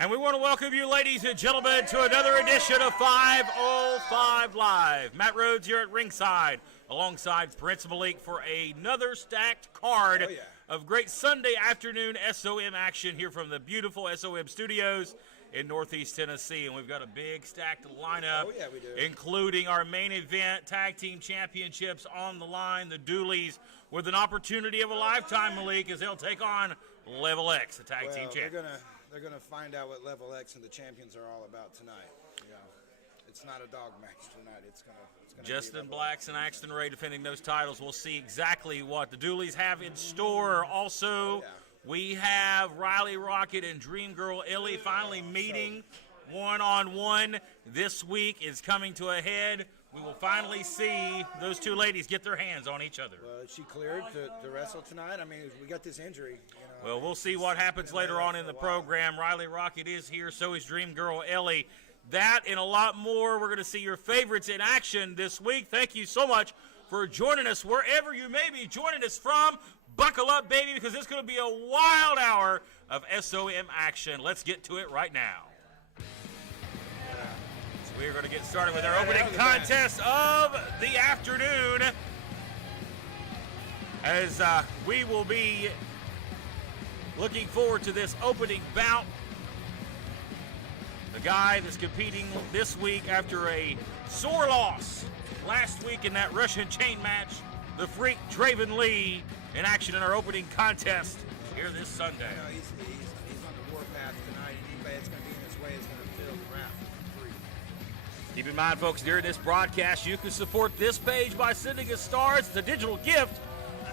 And we want to welcome you, ladies and gentlemen, to another edition of 505 Live. Matt Rhodes here at ringside, alongside Prince Malik for another stacked card of great Sunday afternoon SOM action here from the beautiful SOM studios in Northeast Tennessee. And we've got a big stacked lineup, we do. including our main event, Tag Team Championships on the line, the Doolies, with an opportunity of a lifetime, Malik, as they'll take on Level X, the Tag Team Champions. They're gonna find out what Level X and the champions are all about tonight. You know, it's not a dog match tonight. It's gonna Justin Blacks and Axton Ray defending those titles. We'll see exactly what the Doolies have in store. Also, we have Riley Rocket and Dream Girl Ellie finally meeting one-on-one. This week is coming to a head. We will finally see those two ladies get their hands on each other. Well, is she cleared to wrestle tonight? I mean, we got this injury. You know, well, we'll see what happens later on in the program. Riley Rocket is here, so is Dream Girl Ellie. That and a lot more. We're going to see your favorites in action this week. Thank you so much for joining us wherever you may be joining us from. Buckle up, baby, because it's going to be a wild hour of SOM action. Let's get to it right now. We're going to get started with our opening contest of the afternoon, as we will be looking forward to this opening bout. The guy that's competing this week after a sore loss last week in that Russian chain match, the Freak Draven Lee, in action in our opening contest here this Sunday. You know, he's on the warpath tonight, and anybody that's going to be in his way is going to feel the wrath of Freak. Keep in mind, folks, during this broadcast, you can support this page by sending us stars. It's a digital gift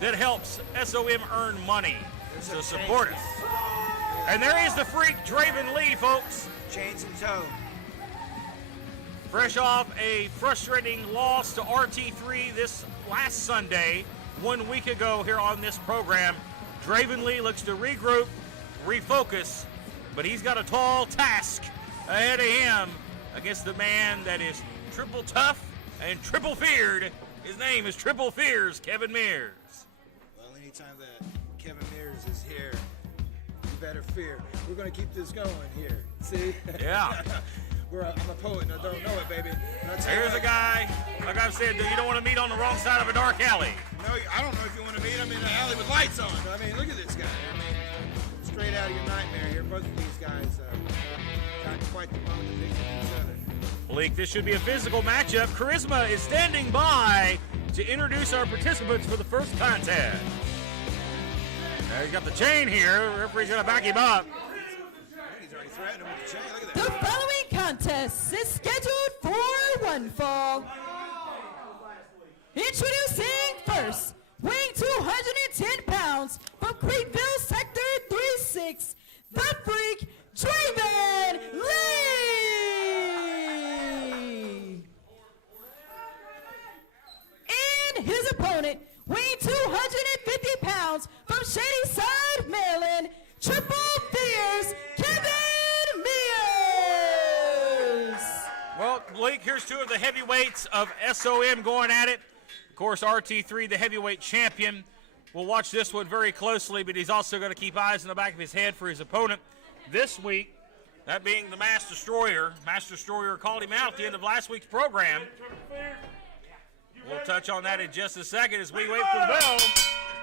that helps SOM earn money. So support us. And there is the Freak Draven Lee, folks. Chains in tow. Fresh off a frustrating loss to RT3 this last Sunday, 1 week ago here on this program, Draven Lee looks to regroup, refocus, but he's got a tall task ahead of him against the man that is triple tough and triple feared. His name is Triple Fears, Kevin Mears. Well, anytime that Kevin Mears is here, you better fear. We're going to keep this going here. See? Yeah. I'm a poet and I don't know it, baby. Here's a guy, like I've said, you don't want to meet on the wrong side of a dark alley. No, I don't know if you want to meet him in an alley with lights on. I mean, look at this guy. I mean, straight out of your nightmare here. Both of these guys got quite the bone to pick with each other. Malik, this should be a physical matchup. Charisma is standing by to introduce our participants for the first contest. Now he's got the chain here. The referee's going to back him up. He's already threatened him with the chain. Look at The that. following contest is scheduled for one fall. Introducing first, weighing 210 pounds from Creekville Sector 36, the Freak Draven Lee. And his opponent, weighing 250 pounds from Shadyside, Maryland, Triple Fears, Kevin Mears. Well, Malik, here's two of the heavyweights of SOM going at it. Of course, RT3, the heavyweight champion. We'll watch this one very closely, but he's also going to keep eyes in the back of his head for his opponent this week, that being the Mass Destroyer. Mass Destroyer called him out at the end of last week's program. We'll touch on that in just a second as we wait for the bell.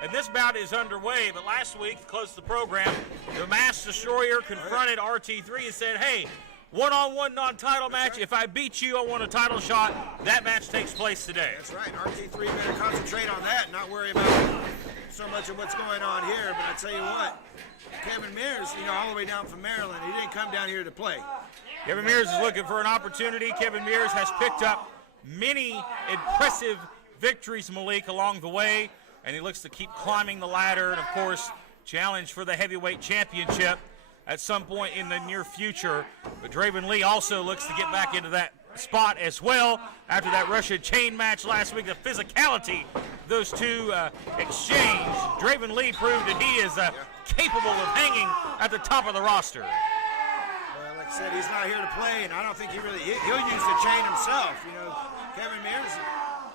And this bout is underway, but last week, to close the program, the Mass Destroyer confronted RT3 and said, hey, one-on-one non-title match. If I beat you, I want a title shot. That match takes place today. That's right. RT3 better concentrate on that and not worry about so much of what's going on here. But I tell you what, Kevin Mears, all the way down from Maryland, he didn't come down here to play. Kevin Mears is looking for an opportunity. Kevin Mears has picked up many impressive victories, Malik, along the way, and he looks to keep climbing the ladder and, of course, challenge for the heavyweight championship at some point in the near future. But Draven Lee also looks to get back into that spot as well after that Russian chain match last week. The physicality those two exchanged. Draven Lee proved that he is capable of hanging at the top of the roster. Well, like I said, he's not here to play, and I don't think he'll use the chain himself. Kevin Mears,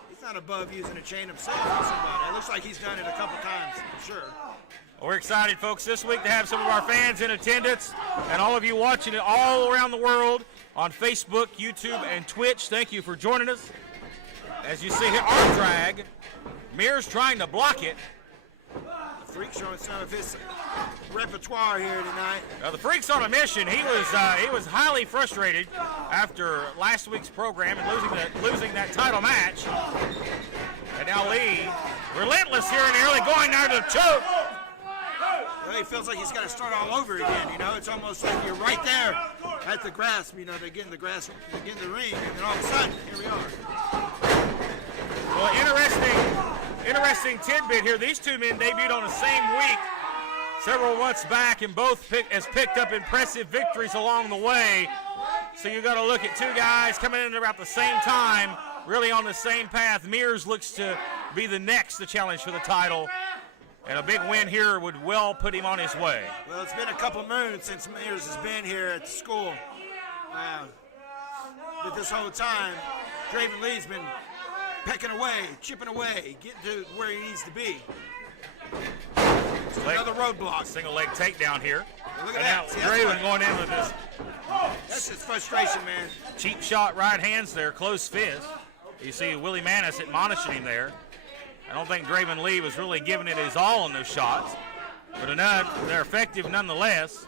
he's not above using a chain himself on somebody. It looks like he's done it a couple times, for sure. We're excited, folks, this week to have some of our fans in attendance and all of you watching it all around the world on Facebook, YouTube, and Twitch. Thank you for joining us. As you see here, arm drag. Mears trying to block it. The Freak showing some of his repertoire here tonight. Now, the Freak's on a mission. He was highly frustrated after last week's program and losing that title match. And now Lee, relentless here in the early going down to the choke. Well, he feels like he's got to start all over again, you know. It's almost like you're right there at the grasp, you know, they get in the grasp, they get in the ring, and then all of a sudden, here we are. Well, interesting tidbit here. These two men debuted on the same week several months back, and both picked up impressive victories along the way. So you got to look at two guys coming in at about the same time, really on the same path. Mears looks to be the next to challenge for the title. And a big win here would well put him on his way. Well, it's been a couple moons since Mears has been here at the school. But this whole time, Draven Lee's been pecking away, chipping away, getting to where he needs to be. Another roadblock. Single leg takedown here. Well, look at and that. Now Draven going in with this. That's his frustration, man. Cheap shot right hands there, close fist. You see Willie Manis admonishing him there. I don't think Draven Lee was really giving it his all on those shots, but they're effective nonetheless.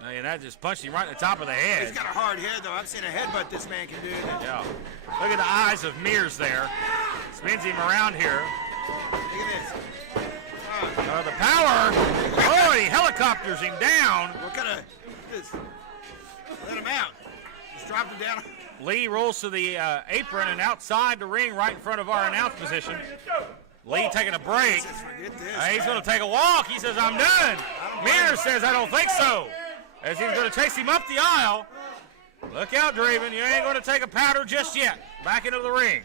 And that just punched him right in the top of the head. He's got a hard head, though. I've seen a headbutt this man can do. Yeah. Look at the eyes of Mears there. Spins him around here. Look at this. The power. Oh, he helicopters him down. What kind of this? Let him out. Just dropped him down. Lee rolls to the apron and outside the ring right in front of our announce position. Lee taking a break. He's going to take a walk. He says, I'm done. Mears says, I don't think so. As he's going to chase him up the aisle. Look out, Draven. You ain't going to take a powder just yet. Back into the ring.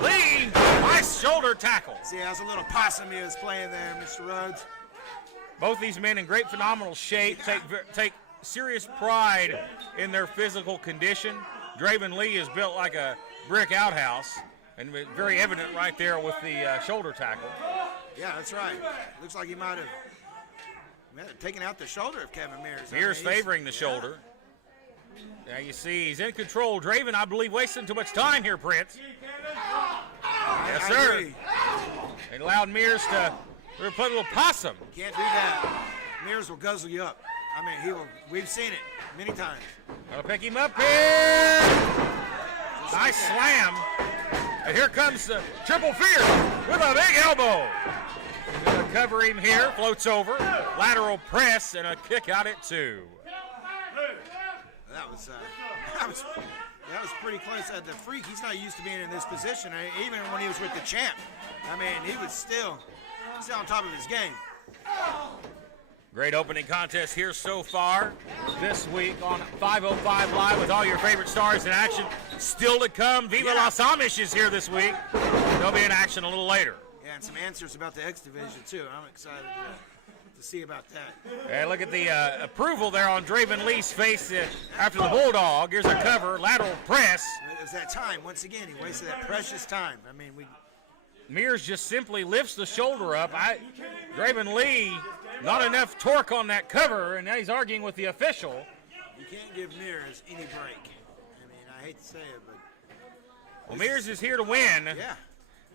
Lee, nice shoulder tackle. See, that's a little possum he was playing there, Mr. Rhodes. Both these men in great, phenomenal shape. Take serious pride in their physical condition. Draven Lee is built like a brick outhouse, and very evident right there with the shoulder tackle. Yeah, that's right. Looks like he might have taken out the shoulder of Kevin Mears. Mears favoring the shoulder. Now you see he's in control. Draven, I believe, wasting too much time here, Prince. Yes, sir. They allowed Mears to put a little possum. Can't do that. Mears will guzzle you up. I mean, he will. We've seen it many times. Gonna pick him up here. Nice slam. And here comes the Triple Fear with a big elbow. Gonna cover him here. Floats over. Lateral press and a kick out at 2. That was pretty close. The Freak, he's not used to being in this position. Even when he was with the champ, I mean, he was still on top of his game. Great opening contest here so far this week on 505 Live with all your favorite stars in action. Still to come, Viva Las Amish is here this week. They'll be in action a little later. Yeah, and some answers about the X Division, too. I'm excited to see about that. And look at the approval there on Draven Lee's face after the Bulldog. Here's a cover, lateral press. It was that time. Once again, he wasted that precious time. I mean, Mears just simply lifts the shoulder up. Draven Lee, not enough torque on that cover, and now he's arguing with the official. You can't give Mears any break. I mean, I hate to say it, but... Well, Mears is here to win. Yeah.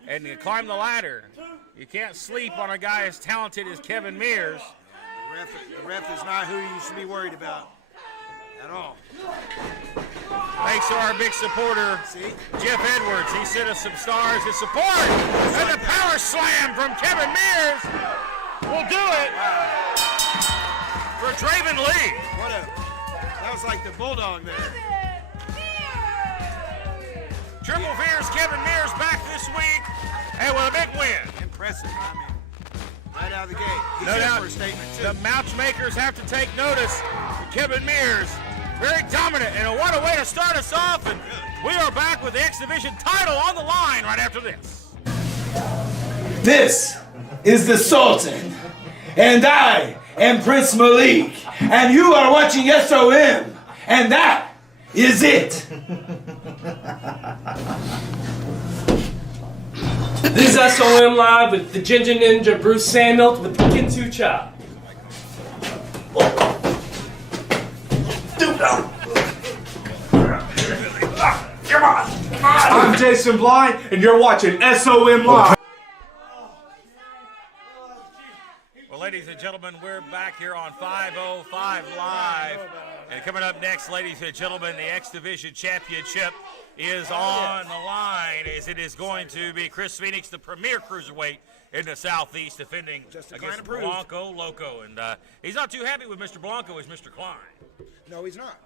And you climb the ladder. You can't sleep on a guy as talented as Kevin Mears. The ref is not who you should be worried about at all. Thanks to our big supporter, Jeff Edwards. He sent us some stars to support. And the power slam from Kevin Mears will do it for Draven Lee. That was like the Bulldog there. Triple Fear's Kevin Mears back this week, and with a big win. Impressive, I mean, right out of the gate. He's no doubt, for a statement, too. The matchmakers have to take notice. Kevin Mears, very dominant, and what a way to start us off. And we are back with the X Division title on the line right after this. This is the Sultan, and I am Prince Malik, and you are watching SOM, and that is it? This is SOM Live with the Ginger Ninja Bruce Samuel with the Kintu Chop. I'm Jason Bly, and you're watching SOM Live. Well, ladies and gentlemen, we're back here on 505 Live. And coming up next, ladies and gentlemen, the X Division Championship is on the line, as it is going to be Chris Phoenix, the premier cruiserweight in the Southeast, defending against Blanco Loco. And he's not too happy with Mr. Blanco as Mr. Klein. No, he's not.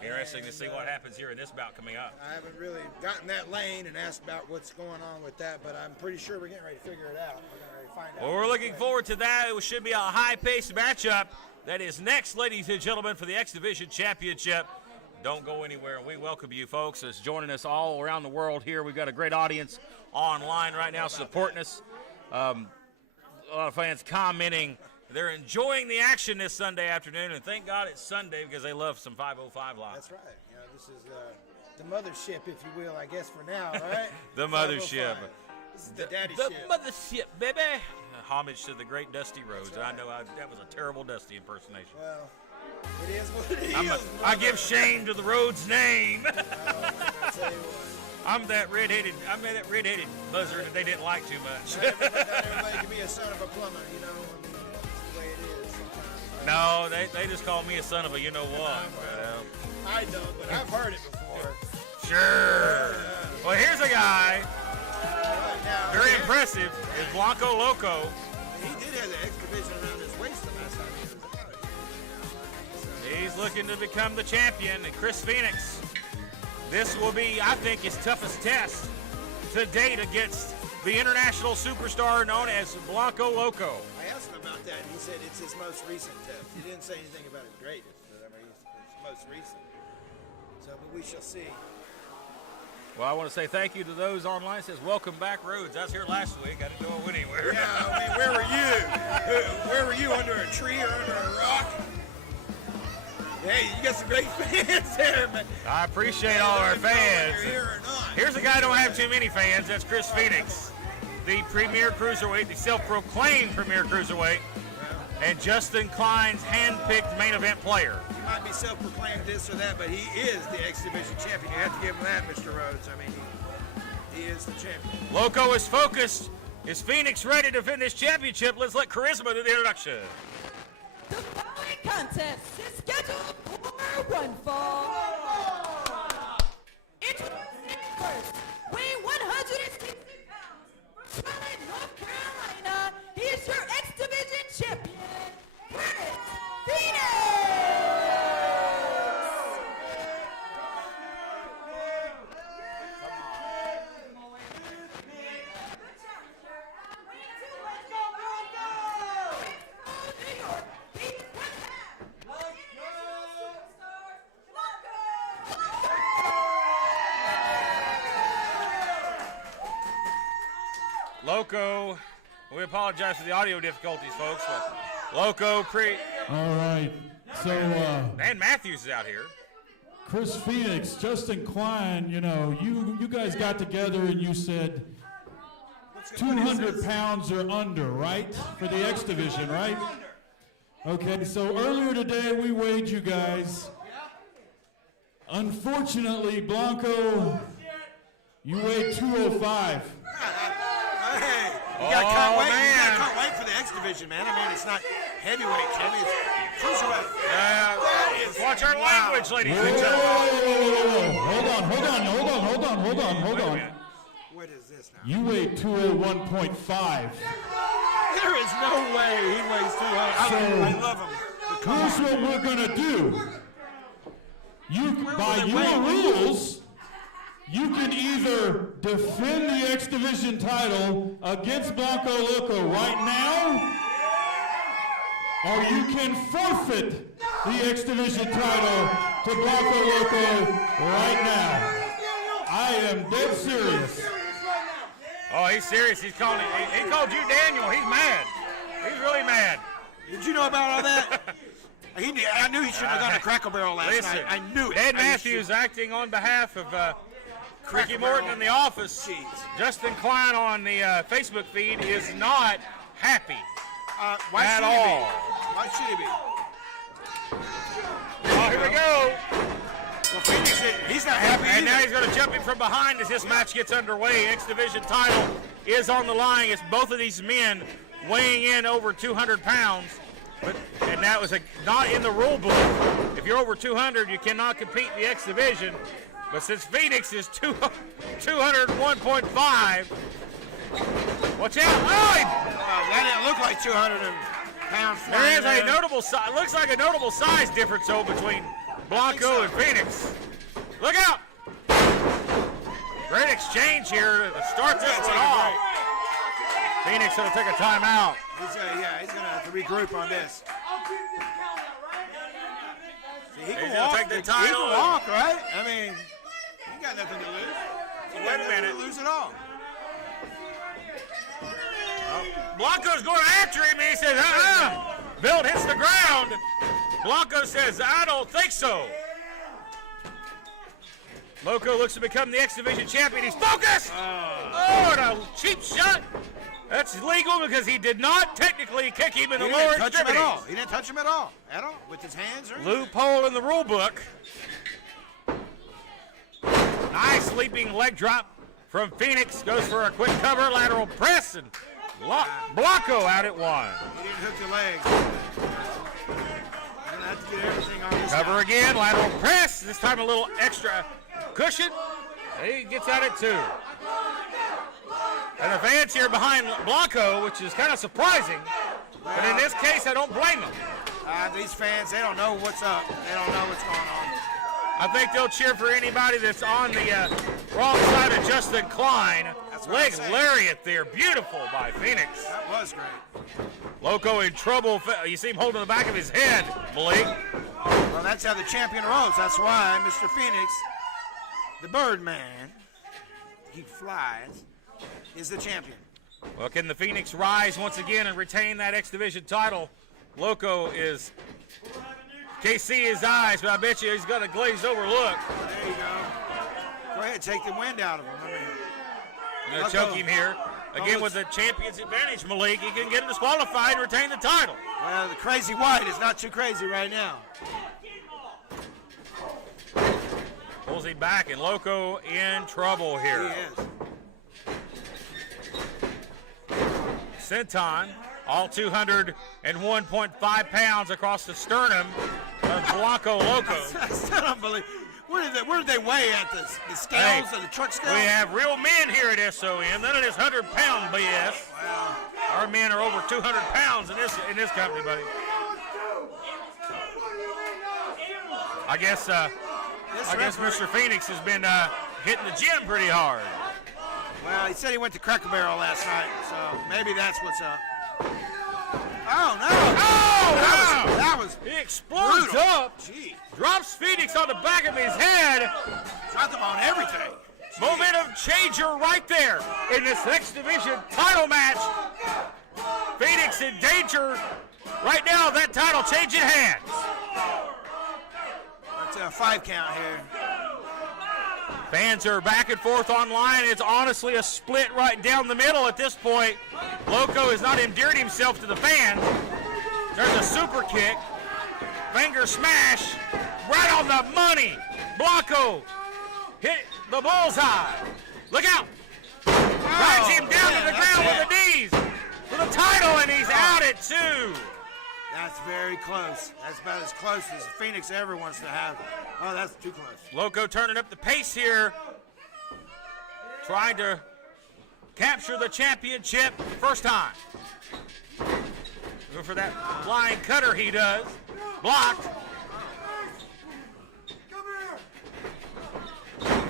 Interesting to see what happens here in this bout coming up. I haven't really gotten that lane and asked about what's going on with that, but I'm pretty sure we're getting ready to figure it out. We're getting ready to find out. Well, we're looking forward to that. It should be a high-paced matchup. That is next, ladies and gentlemen, for the X Division Championship. Don't go anywhere. We welcome you, folks, that's joining us all around the world here. We've got a great audience online right now supporting us. A lot of fans commenting. They're enjoying the action this Sunday afternoon, and thank God it's Sunday because they love some 505 Live. That's right. You know, this is the mothership, if you will, I guess, for now, right? The mothership. This is the daddy The ship. mothership, baby. Homage to the great Dusty Rhodes. Right. I know that was a terrible Dusty impersonation. Well, it is what it is. I give shame to the Rhodes name. I tell you what. I'm that redheaded buzzard that they didn't like too much. Not everybody can be a son of a plumber, you know. I mean, that's the way it is sometimes. No, they just call me a son of a you-know-what. I don't, but I've heard it before. Sure. Well, here's a guy, Now, very impressive, is Blanco Loco. he did have the X division around his waist the last time he was out. He's looking to become the champion, and Chris Phoenix. This will be, I think, his toughest test to date against the international superstar known as Blanco Loco. I asked him about that, and he said it's his most recent test. He didn't say anything about his greatest, but I mean, it's most recent. So, but we shall see. Well, I want to say thank you to those online. It says, welcome back, Rhodes. I was here last week. I didn't go anywhere. Yeah, I mean, where were you? Where were you, under a tree or under a rock? Hey, you got some great fans there, man. I appreciate all our fans. Whether you're here or not. Here's a guy who don't have too many fans. That's Chris Phoenix, the premier cruiserweight, the self-proclaimed premier cruiserweight, and Justin Klein's hand-picked main event player. He might be self-proclaimed this or that, but he is the X Division champion. You have to give him that, Mr. Rhodes. I mean, he is the champion. Loco is focused. Is Phoenix ready to defend this championship? Let's let Charisma do the introduction. The following contest is scheduled for one fall. Introducing first, weighing 160 pounds, from Charlotte, North Carolina, he is your X Division champion, Chris Phoenix. Loco, we apologize for the audio difficulties, folks, but Loco All right, so Dan Matthews is out here. Chris Phoenix, Justin Klein, you know, you guys got together and you said 200 pounds or under, right? For the X Division, right? Okay, so earlier today we weighed you guys. Unfortunately, Blanco, you weighed 205. Hey, you got caught weight for the X Division, man. I mean, it's not heavyweight, Jimmy. It's cruiserweight. Watch our language, ladies and Whoa, gentlemen. Hold on. What is this now? You weighed 201.5. There is no way he weighs 200. I love him. Here's what we're gonna do. By your rules, you can either defend the X Division title against Blanco Loco right now, or you can forfeit the X Division title to Blanco Loco right now. I am dead serious. Oh, he's serious. He's calling. He called you Daniel. He's mad. He's really mad. Did you know about all that? I knew he shouldn't have done a Cracker Barrel last night. I knew it. Ed I Matthews acting on behalf of Ricky Cracker Morton Barrel. in the office. Jeez. Justin Klein on the Facebook feed is not happy Why at should all. he be? Why should he be? Oh, here we go. Well, Phoenix, he's not happy And now either. he's going to jump in from behind as this match gets underway. X Division title is on the line. It's both of these men weighing in over 200 pounds. And that was not in the rule book. If you're over 200, you cannot compete in the X Division. But since Phoenix is 201.5, watch out. Oh, That didn't look like 200 pounds. there is a notable size. Looks like a notable size difference though between Blanco and Phoenix. Look out! Great exchange here to start this one off. Phoenix going to take a timeout. He's going to have to regroup on this. See, he He's can gonna walk. take the He title. can walk, right? I mean, he got nothing to lose. He Wait got a nothing minute. to lose at all. Blanco's going after him, and he says, Bill hits the ground. Blanco says, I don't think so. Loco looks to become the X Division champion. He's focused. Oh, and a cheap shot. That's legal because he did not technically kick him in the He lower didn't touch him at all. extremities. He didn't touch him at all with his hands or anything. Loophole in the rule book. Nice leaping leg drop from Phoenix. Goes for a quick cover, lateral press, and Blanco out at one. He didn't hook the legs. You're going to have to get everything on this Cover guy. again, lateral press. This time a little extra cushion. He gets out at two. And the fans here behind Blanco, which is kind of surprising. But in this case, I don't blame them. These fans, they don't know what's up. They don't know what's going on. I think they'll cheer for anybody that's on the wrong side of Justin Klein. That's what Leg I'm saying. lariat there. Beautiful by Phoenix. That was great. Loco in trouble. You see him holding the back of his head, Malik. Well, that's how the champion rolls. That's why Mr. Phoenix, the Birdman, he flies, is the champion. Well, can the Phoenix rise once again and retain that X Division title? Loco is, can't see his eyes, but I bet you he's got a glazed over look. There you go. Go ahead, take the wind out of him. I'm going to choke him here. Again, with the champion's advantage, Malik, he can get him disqualified and retain the title. Well, the crazy white is not too crazy right now. Pulls him back, and Loco in trouble here. He is. Senton, all 201.5 pounds across the sternum of Blanco Loco. That's still unbelievable. Where did they weigh at this? The scales or the truck scales? We have real men here at SOM. None of this 100-pound BS. Wow. Our men are over 200 pounds in this company, buddy. I guess Mr. Phoenix has been hitting the gym pretty hard. Well, he said he went to Cracker Barrel last night, so maybe that's what's up. Oh, no. Oh, That was he explodes brutal. up, Gee. drops Phoenix on the back of his head. Dropped him on everything. Gee. Momentum changer right there in this X Division title match. Phoenix in danger right now. That title changing hands. That's a 5 count here. Fans are back and forth online. It's honestly a split right down the middle at this point. Loco has not endeared himself to the fans. There's a super kick. Finger smash. Right on the money. Blanco hit the bullseye. Look out. Drives him down to the ground with the knees. For the title, and he's out at 2. That's very close. That's about as close as Phoenix ever wants to have. Oh, that's too close. Loco turning up the pace here. Trying to capture the championship first time. Go for that flying cutter he does. Blocked.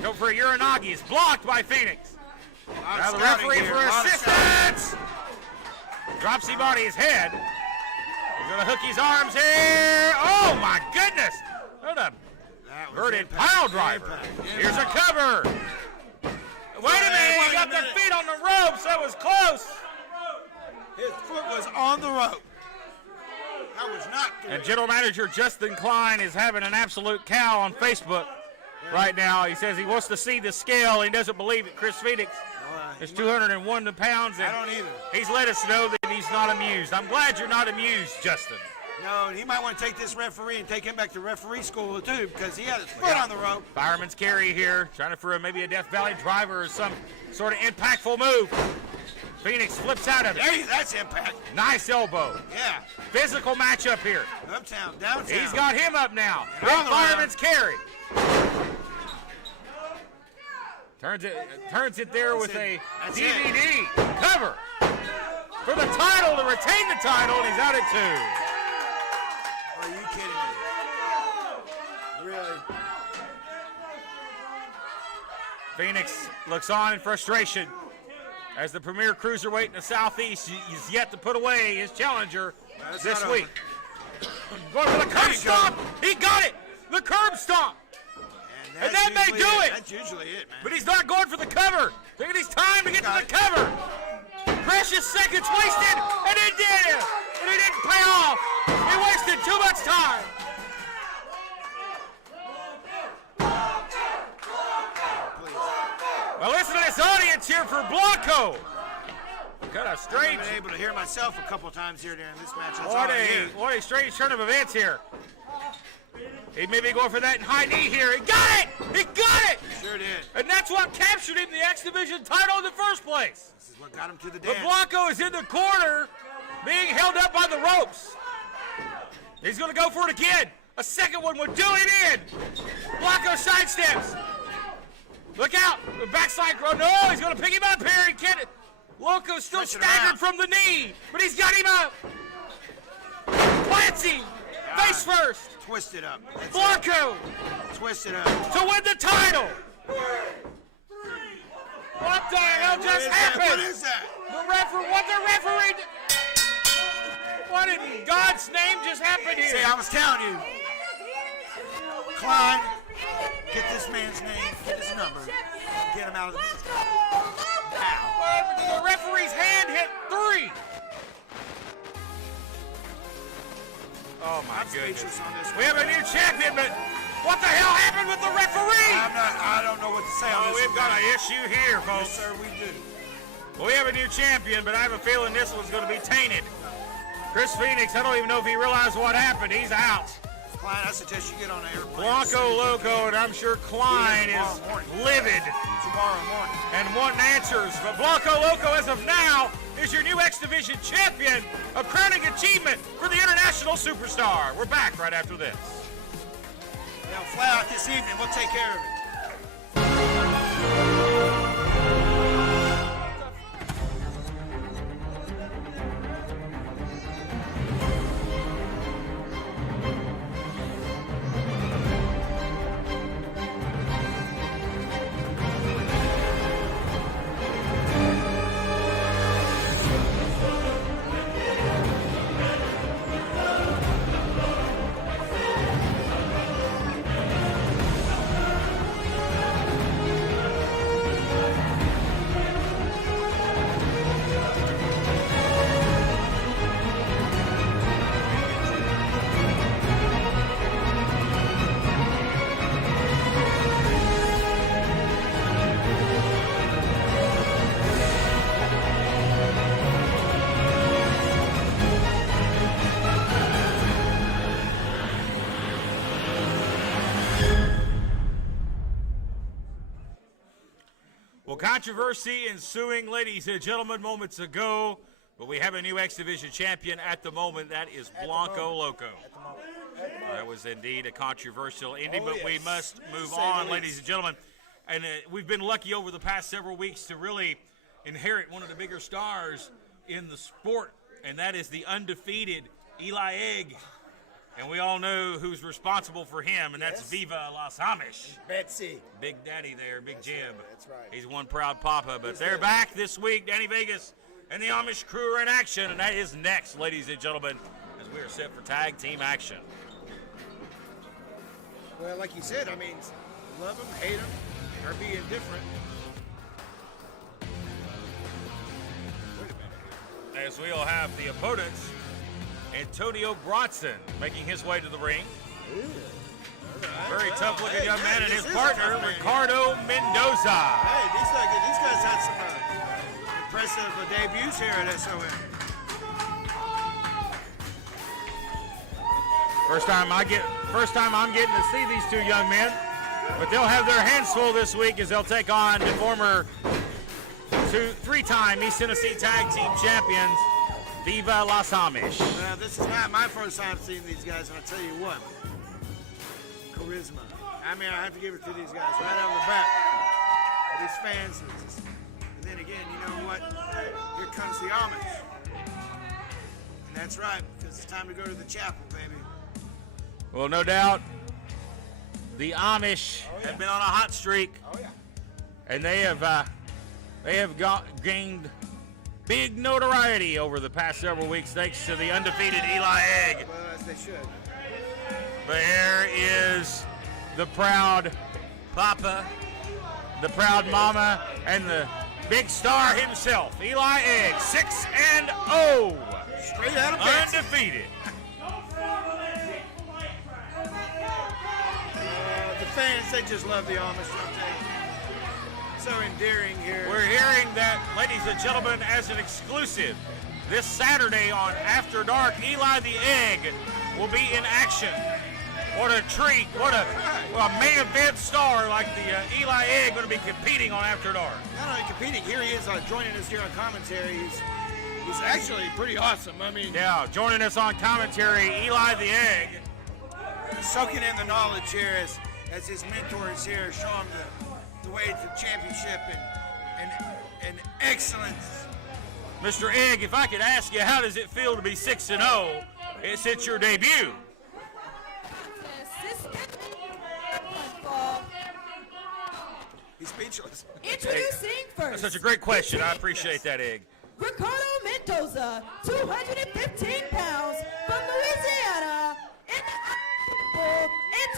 Go for a Uranagi. It's blocked by Phoenix. Now the referee for assistance. Drops him on his head. He's going to hook his arms here. Oh, my goodness. What a inverted pile driver. Here's a cover. Wait a minute. He got their feet on the ropes. That was close. His foot was on the rope. That was not good. And General Manager Justin Klein is having an absolute cow on Facebook right now. He says he wants to see the scale. He doesn't believe it. Chris Phoenix is 201 pounds. And I don't either. He's let us know that he's not amused. I'm glad you're not amused, Justin. No, he might want to take this referee and take him back to referee school too, because he had his foot on the rope. Fireman's carry here, trying for maybe a Death Valley driver or some sort of impactful move. Phoenix flips out of it. Hey, that's impact. Nice elbow. Yeah. Physical matchup here. Uptown, downtown. He's got him up now. And on the Fireman's carry. Turns it there with a DVD cover for the title to retain the title, and he's out at 2. Are you kidding me? Really? Phoenix looks on in frustration as the premier cruiserweight in the Southeast is yet to put away his challenger this week. Going for the curb stomp. He got it. The curb stomp. And that may do it. That's usually it, man. But he's not going for the cover. Taking his time to get to the cover. Precious seconds wasted, and it did. And it didn't pay off. He wasted too much time. Well, listen to this audience here for Blanco. Kind of strange. I've been able to hear myself a couple times here during this match. That's What a strange turn of events here. He may be going for that high knee here. He got it! He got it! Sure did. And that's what captured him the X Division title in the first place. This is what got him to the But dance. Blanco is in the corner, being held up by the ropes. He's going to go for it again. A second one would do it in. Blanco sidesteps. Look out. The backside. Oh, no, he's going to pick him up here. He can't. Loco's still Stretch it staggered around. from the knee, but he's got him up. Plants him. Face first. Twist it up. That's Blanco it. Twist it up. to win the title. What the hell just happened? What is that? What in God's name just happened here? See, I was telling you. Klein, get this man's name, get his number, get him out of the business. The referee's hand hit 3. Oh my goodness. Speechless on this We have a new champion, but what the hell happened with the referee? I don't know what to say on Oh, this. we've got an issue here, Yes, folks. sir, we do. We have a new champion, but I have a feeling this one's going to be tainted. Chris Phoenix, I don't even know if he realized what happened. He's out. Klein, I suggest you get on the airplane. Blanco Loco, and I'm sure Klein is livid Tomorrow morning. and wanting answers. But Blanco Loco, as of now, is your new X Division champion, a crowning achievement for the international superstar. We're back right after this. Now, fly out this evening. We'll take care of it. Well, controversy ensuing, ladies and gentlemen, moments ago. But we have a new X Division champion at the moment. That is Blanco Loco. That was indeed a controversial ending, but we must move on, ladies and gentlemen. And we've been lucky over the past several weeks to really inherit one of the bigger stars in the sport, and that is the undefeated Eli Egg. And we all know who's responsible for him, and that's Viva Las Amish. Betsy. Big Daddy there, Big Jim. That's right. He's one proud papa, but they're back this week. Danny Vegas and the Amish crew are in action, and that is next, ladies and gentlemen, as we are set for tag team action. Well, like you said, I mean, love them, hate them, or be indifferent. As we'll have the opponents Antonio Bronson making his way to the ring. Very tough-looking young man, and his partner, Ricardo Mendoza. Hey, these guys had some impressive debuts here at SOM. First time I'm getting to see these two young men, but they'll have their hands full this week as they'll take on the former three-time East Tennessee Tag Team Champions, Viva Las Amish. Well, this is not my first time seeing these guys, and I'll tell you what, charisma. I mean, I have to give it to these guys right out of the bat. These fans, and then again, you know what? Here comes the Amish. And that's right, because it's time to go to the chapel, baby. Well, no doubt, the Amish have been on a hot streak, and they have gained big notoriety over the past several weeks thanks to the undefeated Eli Egg. Well, as they should. There is the proud Papa, the proud Mama, and the big star himself, Eli Egg, 6-0, Straight out of Texas. undefeated. The fans, they just love the Amish, don't they? So endearing here. We're hearing that, ladies and gentlemen, as an exclusive, this Saturday on After Dark, Eli the Egg will be in action. What a treat. What a main event star like the Eli Egg going to be competing on After Dark. Not only competing, here he is joining us here on commentary. He's actually pretty awesome. I mean, Yeah, joining us on commentary, Eli the Egg. soaking in the knowledge here as his mentors here show him the way to championship and excellence. Mr. Egg, if I could ask you, how does it feel to be 6-0 since your debut? He's speechless. Introducing first. That's such a great question. I appreciate that, Egg. Ricardo Mendoza, 215 pounds from Louisiana. And the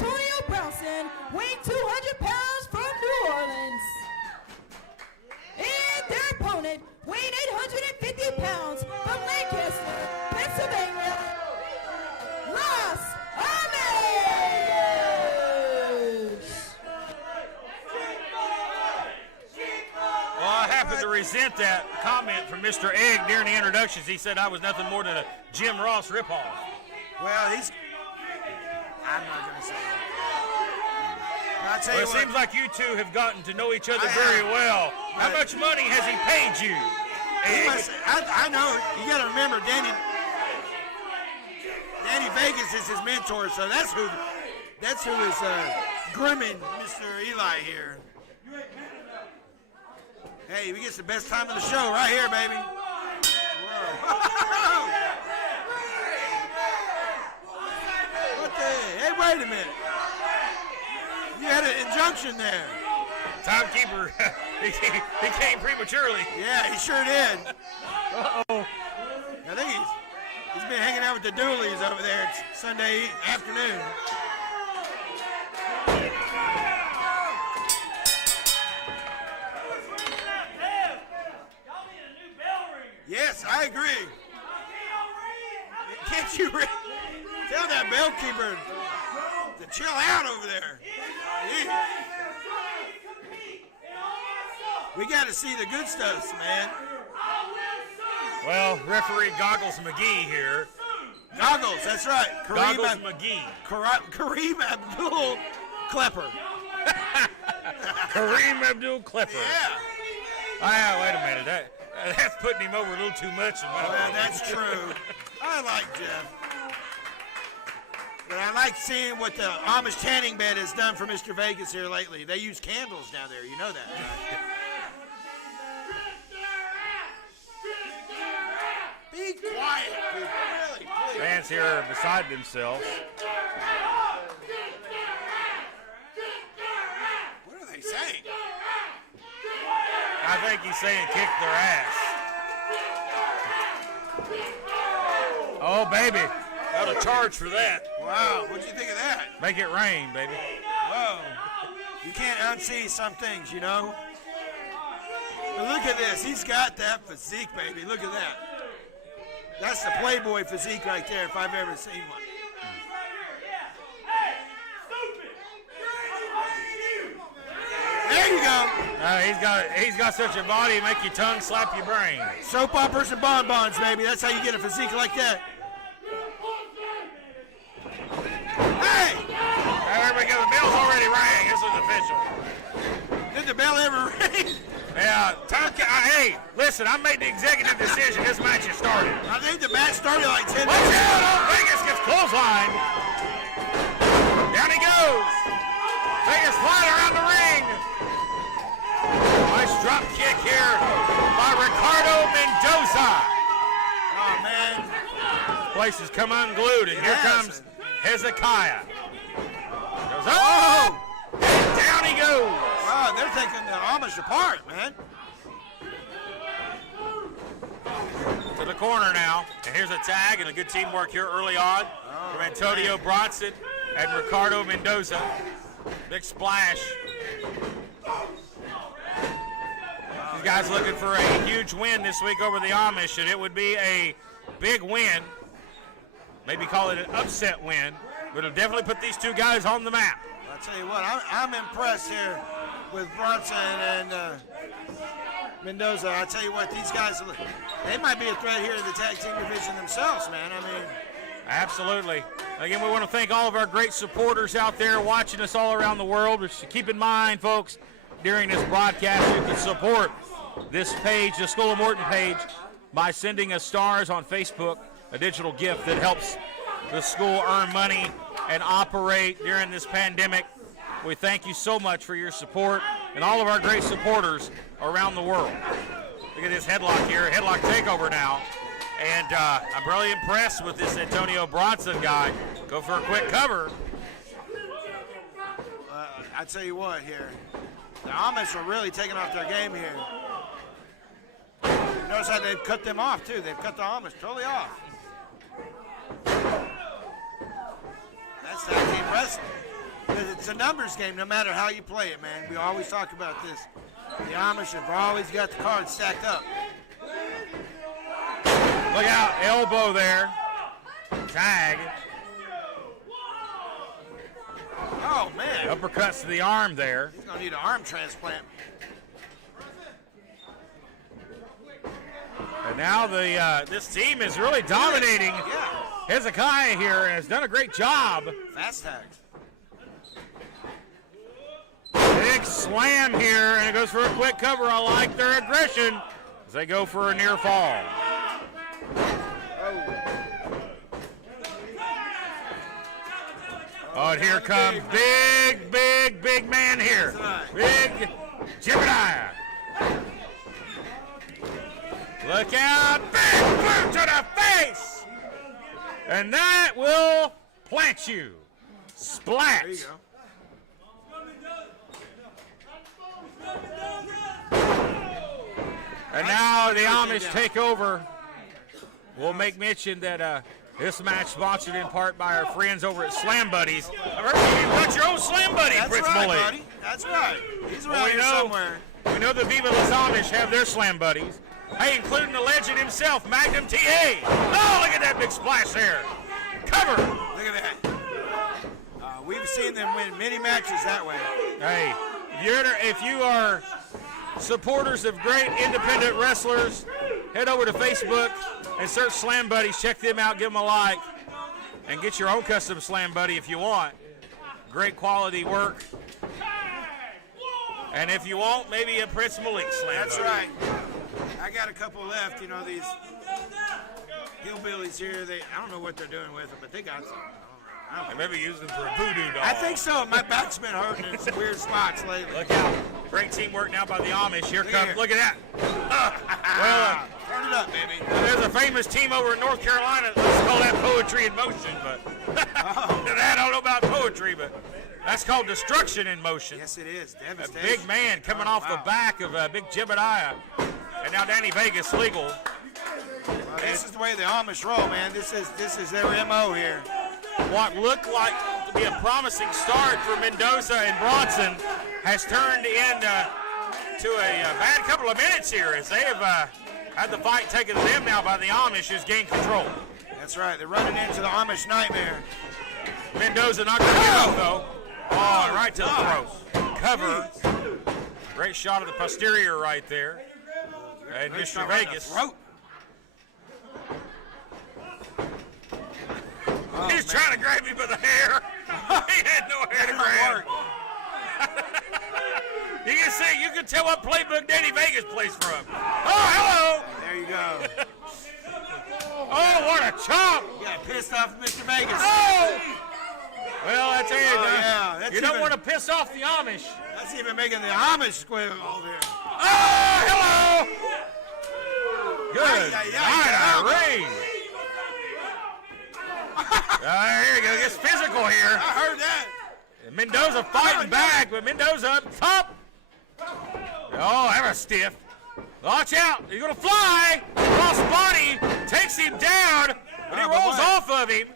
Antonio Brownson, weighing 200 pounds from New Orleans. And their opponent, weighing 850 pounds from Lancaster, Pennsylvania, Las Amish. Well, I happen to resent that comment from Mr. Egg during the introductions. He said I was nothing more than a Jim Ross ripoff. Well, I'm not going to say that. I'll tell Well, you it what. seems like you two have gotten to know each other very well. How much money has he paid you? Egg? I know. You got to remember, Danny Vegas is his mentor, so that's who is grooming Mr. Eli here. Hey, we get the best time of the show right here, baby. Whoa. What the? Hey, wait a minute. You had an injunction there. Timekeeper, he came prematurely. Yeah, he sure did. Uh-oh. I think he's been hanging out with the Dooleys over there. It's Sunday afternoon. Yes, I agree. Can't you tell that bellkeeper to chill out over there? Yeah. We got to see the good stuff, man. Well, referee Goggles McGee here. Goggles, that's right. Goggles McGee. Kareem Abdul Klepper. Kareem Abdul Klepper. Yeah. Wait a minute. That's putting him over a little too much. In my Well, opinion. that's true. I like Jeff. But I like seeing what the Amish tanning bed has done for Mr. Vegas here lately. They use candles down there. You know that, right? Be quiet, people. Really, please. Fans here are beside themselves. What are they saying? I think he's saying kick their ass. Oh, baby. Got a charge for that. Wow, what'd you think of that? Make it rain, baby. Whoa. You can't unsee some things, you know? But look at this. He's got that physique, baby. Look at that. That's the Playboy physique right there, if I've ever seen one. There you go. He's got such a body, make your tongue slap your brain. Soap operas and bonbons, baby. That's how you get a physique like that. Hey! There we go. The bell's already rang. This is official. Did the bell ever ring? Yeah. Hey, listen, I made the executive decision. This match has started. I think the match started like 10 Watch minutes out! ago. Oh, Vegas gets clotheslined. Down he goes. Vegas flying around the ring. Nice drop kick here by Ricardo Mendoza. Oh, man. Place has come unglued, and here comes Hezekiah. Goes up. Oh! And down he goes. Wow, they're taking the Amish apart, man. To the corner now, and here's a tag and a good teamwork here early on from Antonio Bronson and Ricardo Mendoza. Big splash. These guys looking for a huge win this week over the Amish, and it would be a big win. Maybe call it an upset win, but it'll definitely put these two guys on the map. I'll tell you what, I'm impressed here with Bronson and Mendoza. I'll tell you what, these guys, they might be a threat here in the tag team division themselves, man. I mean, absolutely. Again, we want to thank all of our great supporters out there watching us all around the world. Keep in mind, folks, during this broadcast, you can support this page, the School of Morton page, by sending us stars on Facebook, a digital gift that helps the school earn money and operate during this pandemic. We thank you so much for your support and all of our great supporters around the world. Look at this headlock here, headlock takeover now. And I'm really impressed with this Antonio Bronson guy. Go for a quick cover. I tell you what here, the Amish are really taking off their game here. Notice how they've cut them off too. They've cut the Amish totally off. That's tag team wrestling. It's a numbers game no matter how you play it, man. We always talk about this. The Amish have always got the cards stacked up. Look out, elbow there. Tag. Oh, man. Uppercuts to the arm there. He's going to need an arm transplant. And now this team is really dominating. Yeah. Hezekiah here has done a great job. Fast tags. Big slam here, and it goes for a quick cover. I like their aggression as they go for a near fall. Oh, and here comes big man here. Big Jebediah. Look out, big boot to the face. And that will plant you. Splat. There you go. And now the Amish take over. We'll make mention that this match sponsored in part by our friends over at Slam Buddies. I've heard you've got your own Slam Buddy, That's Fritz right, Mully. buddy. That's right. He's around Well, here somewhere. We know the Viva Las Amish have their Slam Buddies. Hey, including the legend himself, Magnum T.A. Oh, look at that big splash there. Cover. Look at that. We've seen them win many matches that way. Hey, if you are supporters of great independent wrestlers, head over to Facebook and search Slam Buddies. Check them out, give them a like, and get your own custom Slam Buddy if you want. Great quality work. And if you want, maybe a Prince Malik Slam That's Buddy. right. I got a couple left. You know, these hillbillies here, I don't know what they're doing with them, but they got some. I maybe use them for a voodoo doll. I think so. My back's been hurting in some weird spots lately. Look out. Great teamwork now by the Amish. Here Look comes, here. look at that. Turn it up, baby. There's a famous team over in North Carolina. Let's call that poetry in motion, but I don't know about poetry, but that's called destruction in motion. Yes, it is. A Devastation. big man coming off the back of Big Jebediah. And now Danny Vegas legal. Well, this is the way the Amish roll, man. This is their MO here. What looked like to be a promising start for Mendoza and Bronson has turned into a bad couple of minutes here as they have Had the fight taken to them now by the Amish has gained control. That's right. They're running into the Amish nightmare. Mendoza not going to give up, though. Oh, right to the throat. Cover. Great shot of the posterior right there. And Mr. Vegas. He's trying to grab me by the hair. He had no hair to grab. You can see, you can tell what playbook Danny Vegas plays from. Oh, hello. There you go. Oh, what a chop. You got pissed off Mr. Vegas. Oh. Well, that's it. That's you don't want to piss off the Amish. That's even making the Amish squeal over here. Oh, hello. Good night, Irene. Here you go. Gets physical here. I heard that. And Mendoza fighting back, but Mendoza up top. Oh, that was stiff. Watch out. He's going to fly. Cross body takes him down, but he rolls off of him.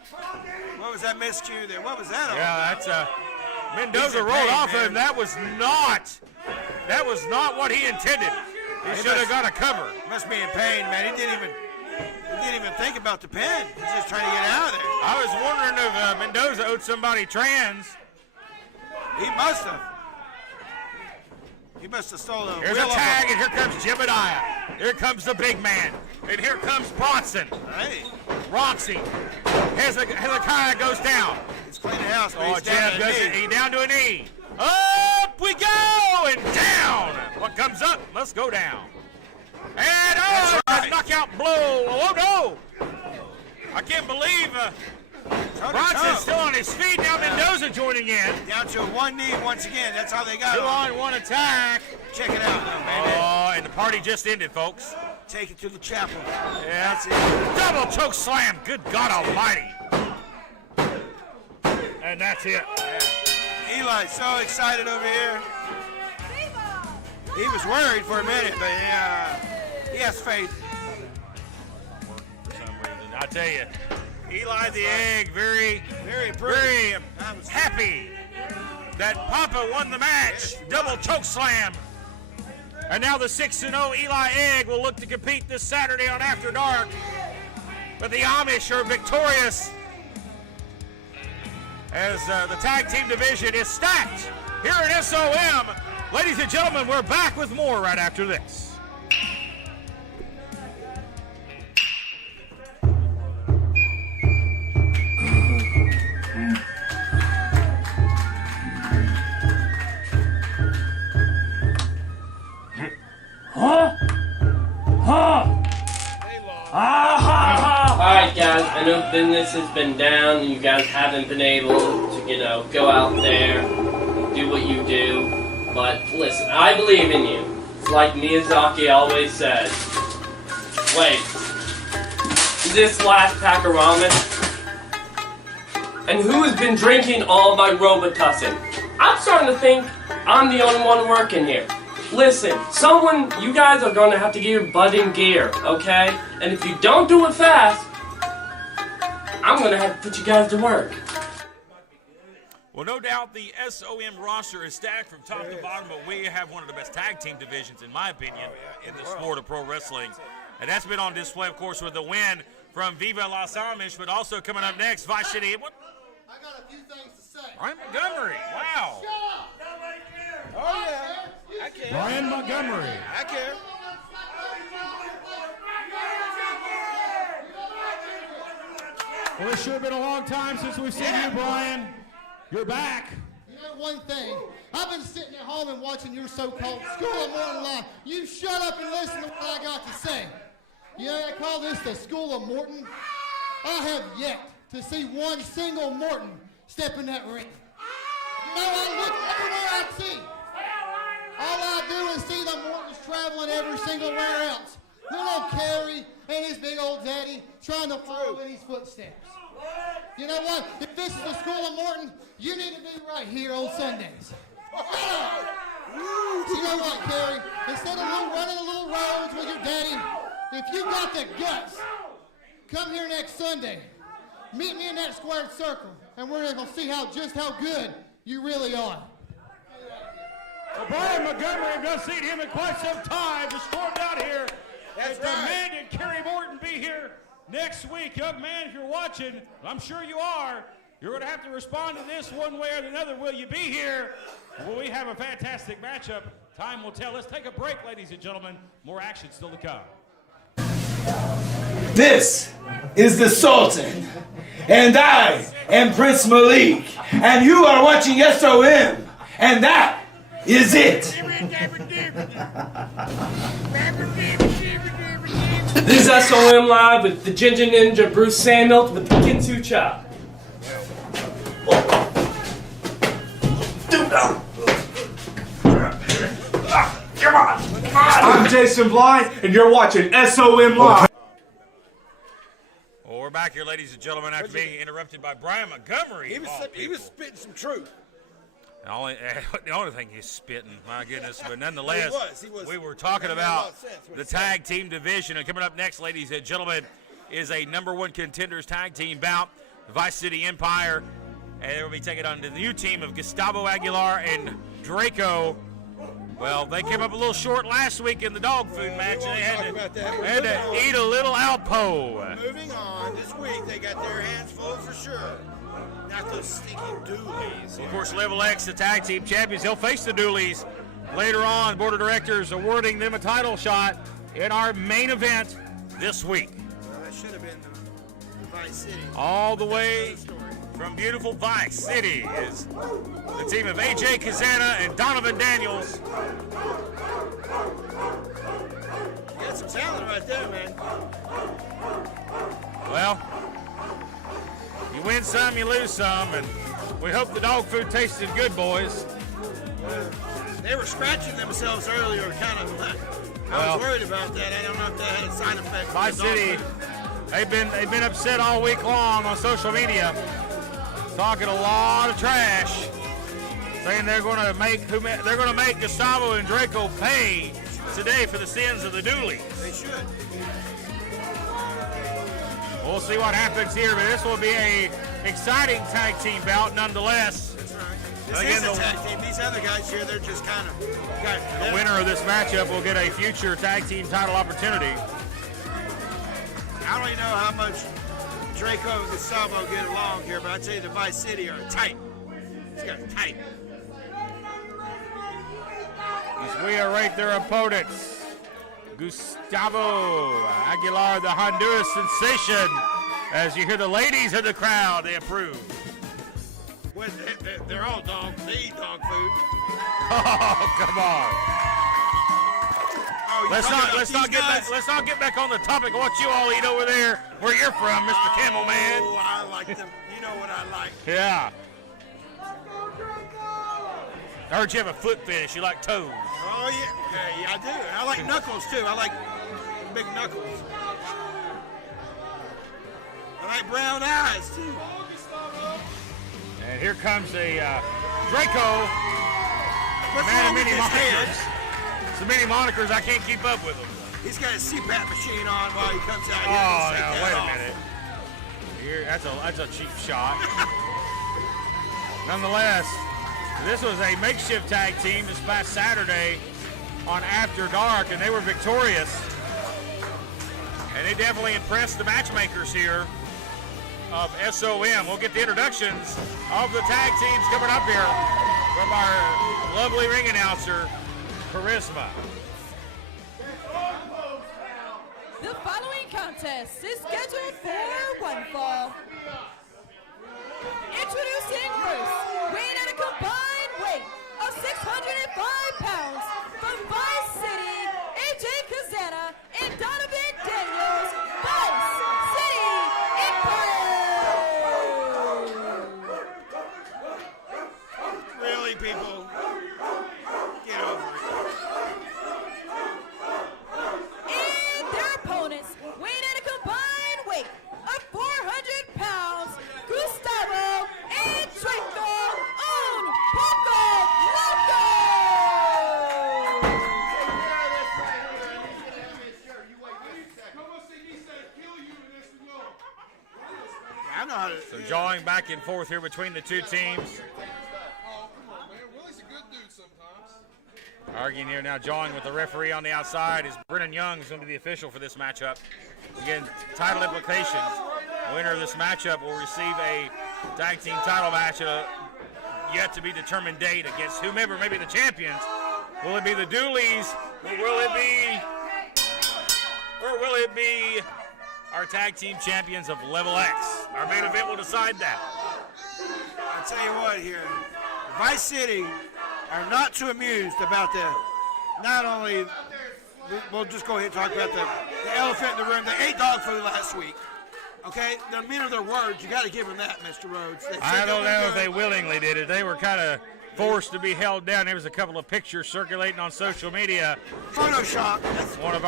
What was that miscue there? What was that all Yeah, that's Mendoza rolled off of him. That was not what he intended. He should have got a cover. Must be in pain, man. He didn't even think about the pin. He's just trying to get out of there. I was wondering if Mendoza owed somebody trans. He must have. He must have stolen a Here's a tag, and here comes Jebediah. Here comes the big man. And here comes Bronson. Hey. Roxy. Hezekiah goes down. He's cleaning house, but Oh, he's down Jeb to a does knee. it. He down to a knee. Up we go, and down. What comes up must go down. And right. knockout blow. Oh, no. I can't believe Bronson's still on his feet. Now Mendoza joining in. Down to a one knee once again. That's how they got 2 him. on 1 attack. Check it out, though, baby. Oh, and the party just ended, folks. Take it to the chapel. Yeah, that's it. Double choke slam. Good God Almighty. And that's it. Yeah. Eli's so excited over here. He was worried for a minute, but he has faith. For some reason, I tell you, Eli the Egg, very happy that Papa won the match. Double choke slam. And now the 6-0 Eli Egg will look to compete this Saturday on After Dark. But the Amish are victorious as the tag team division is stacked here at SOM. Ladies and gentlemen, we're back with more right after this. Alright guys, I know business has been down and you guys haven't been able to, go out there, do what you do, but listen, I believe in you. It's like Miyazaki always says. Wait, this last pack of ramen? And who has been drinking all my Robitussin? I'm starting to think I'm the only one working here. Listen, you guys are going to have to get your butt in gear, okay? And if you don't do it fast, I'm going to have to put you guys to work. Well, no doubt the SOM roster is stacked from top to bottom, but we have one of the best tag team divisions, in my opinion, in the sport of pro wrestling. And that's been on display, of course, with the win from Viva Las Amish, but also coming up next, Vice City. What? I got a few things to say. Brian Montgomery. Wow. Oh, yeah. I care. Brian Montgomery. I care. Well, it's sure been a long time since we've seen you, Brian. You're back. You know one thing, I've been sitting at home and watching your so-called School of Morton live. You shut up and listen to what I got to say. You know, I call this the School of Morton. I have yet to see one single Morton step in that ring. You know, I look everywhere I see. All I do is see the Mortons traveling every single where else. Little Kerry and his big old daddy trying to follow in his footsteps. You know what? If this is the School of Morton, you need to be right here on Sundays. You know what, Kerry? Instead of running the little roads with your daddy, if you got the guts, come here next Sunday. Meet me in that squared circle, and we're going to see just how good you really are. Well, Brian Montgomery, I've not seen him in quite some time. Just stormed out here That's and right. demanded Kerry Morton be here next week. Young man, if you're watching, I'm sure you are, you're going to have to respond to this one way or another. Will you be here? Will we have a fantastic matchup? Time will tell. Let's take a break, ladies and gentlemen. More action still to come. This is the Sultan, and I am Prince Malik, and you are watching SOM, and that is it. This is SOM Live with the Ginger Ninja Bruce Samuels with the Kinsu Chop. I'm Jason Blind, and you're watching SOM Live. Well, we're back here, ladies and gentlemen, after being interrupted by Brian Montgomery. He was spitting some truth. The only thing he's spitting, my goodness. But nonetheless, He was. we were talking That made a lot about of sense when the he said tag team division. And coming up next, ladies and gentlemen, is a #1 contenders tag team bout. The Vice City Empire. And they will be taking on the new team of Gustavo Aguilar and Draco. Well, they came up a little short last week in the dog food match. won't They talk had about that. they had to eat a little Alpo. Moving on, this week they got their hands full for sure. Not those stinking doolies. Of course, Level X, the tag team champions, he'll face the Doolies later on. Board of Directors awarding them a title shot in our main event this week. Well, that should have been the Vice City. All the way That's another story. from beautiful Vice City is the team of AJ Kazana and Donovan Daniels. You got some talent right there, man. Well, you win some, you lose some, and we hope the dog food tasted good, boys. They were scratching themselves earlier, kind of. I was worried about that. I don't know if that had a side effect. Vice City, they've been upset all week long on social media, talking a lot of trash, saying they're going to make Gustavo and Draco pay today for the sins of the Doolies. They should. We'll see what happens here, but this will be a exciting tag team bout nonetheless. That's right. This Again, is a the- tag team. These other guys here, they're just kind of. The winner of this matchup will get a future tag team title opportunity. I don't even know how much Draco and Gustavo get along here, but I tell you, the Vice City are tight. These guys are tight. As we await their opponents. Gustavo Aguilar, the Honduras sensation. As you hear the ladies in the crowd, they approve. Well, they're all dog. They eat dog food. Oh, come on. Oh, Let's not get back on the topic of what you all eat over there, where you're from, Mr. Camel Man. Oh, I like them. You know what I like. Yeah. I heard you have a foot fetish. You like toes. Oh, yeah. Yeah, I do. I like knuckles, too. I like big knuckles. I like brown eyes, too. And here comes a Draco. What's Man of wrong with many his monikers. hands? So many monikers, I can't keep up with them. He's got a CPAP machine on while he comes out here. Oh, Let's take no, that wait a off. minute. Here, that's a cheap shot. Nonetheless, this was a makeshift tag team this past Saturday on After Dark, and they were victorious. And they definitely impressed the matchmakers here of SOM. We'll get the introductions of the tag teams coming up here from our lovely ring announcer, Charisma. The following contest is scheduled for one fall. Introducing first, weighing at a combined weight of 605 pounds from Vice City, AJ Kazana and Donovan Daniels, Vice City Empire. Really, people? Get over it. And their opponents, weighing at a combined weight of 400 pounds, Gustavo and Draco on Poco Loco. I know how to. So jawing back and forth here between the two teams. Oh, come on, man. Willie's a good dude sometimes. Arguing here now, jawing with the referee on the outside is Brennan Young, who's going to be the official for this matchup. Again, title implications. Winner of this matchup will receive a tag team title match at a yet to be determined date against whomever may be the champions. Will it be the Dooleys, or will it be our tag team champions of Level X? Our main event will decide that. I'll tell you what here, Vice City are not too amused about not only, we'll just go ahead and talk about the elephant in the room. They ate dog food last week. Okay, they're men of their words. You got to give them that, Mr. Rhodes. I don't know if they willingly did it. They were kind of forced to be held down. There was a couple of pictures circulating on social media. Photoshop. One of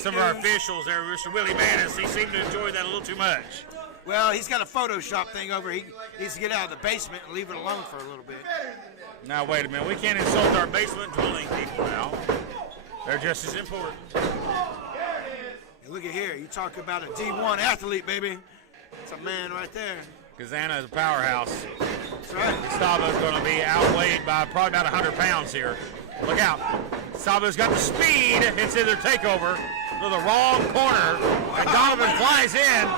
some of our officials there, Mr. Willie Manis, he seemed to enjoy that a little too much. Well, he's got a Photoshop thing over. He needs to get out of the basement and leave it alone for a little bit. Now, wait a minute. We can't insult our basement dwelling people now. They're just as important. Hey, look at here. You talk about a D1 athlete, baby. It's a man right there. Kazana is a powerhouse. That's right. Gustavo's going to be outweighed by probably about 100 pounds here. Look out. Gustavo's got the speed. It's in their takeover to the wrong corner. And Donovan flies in.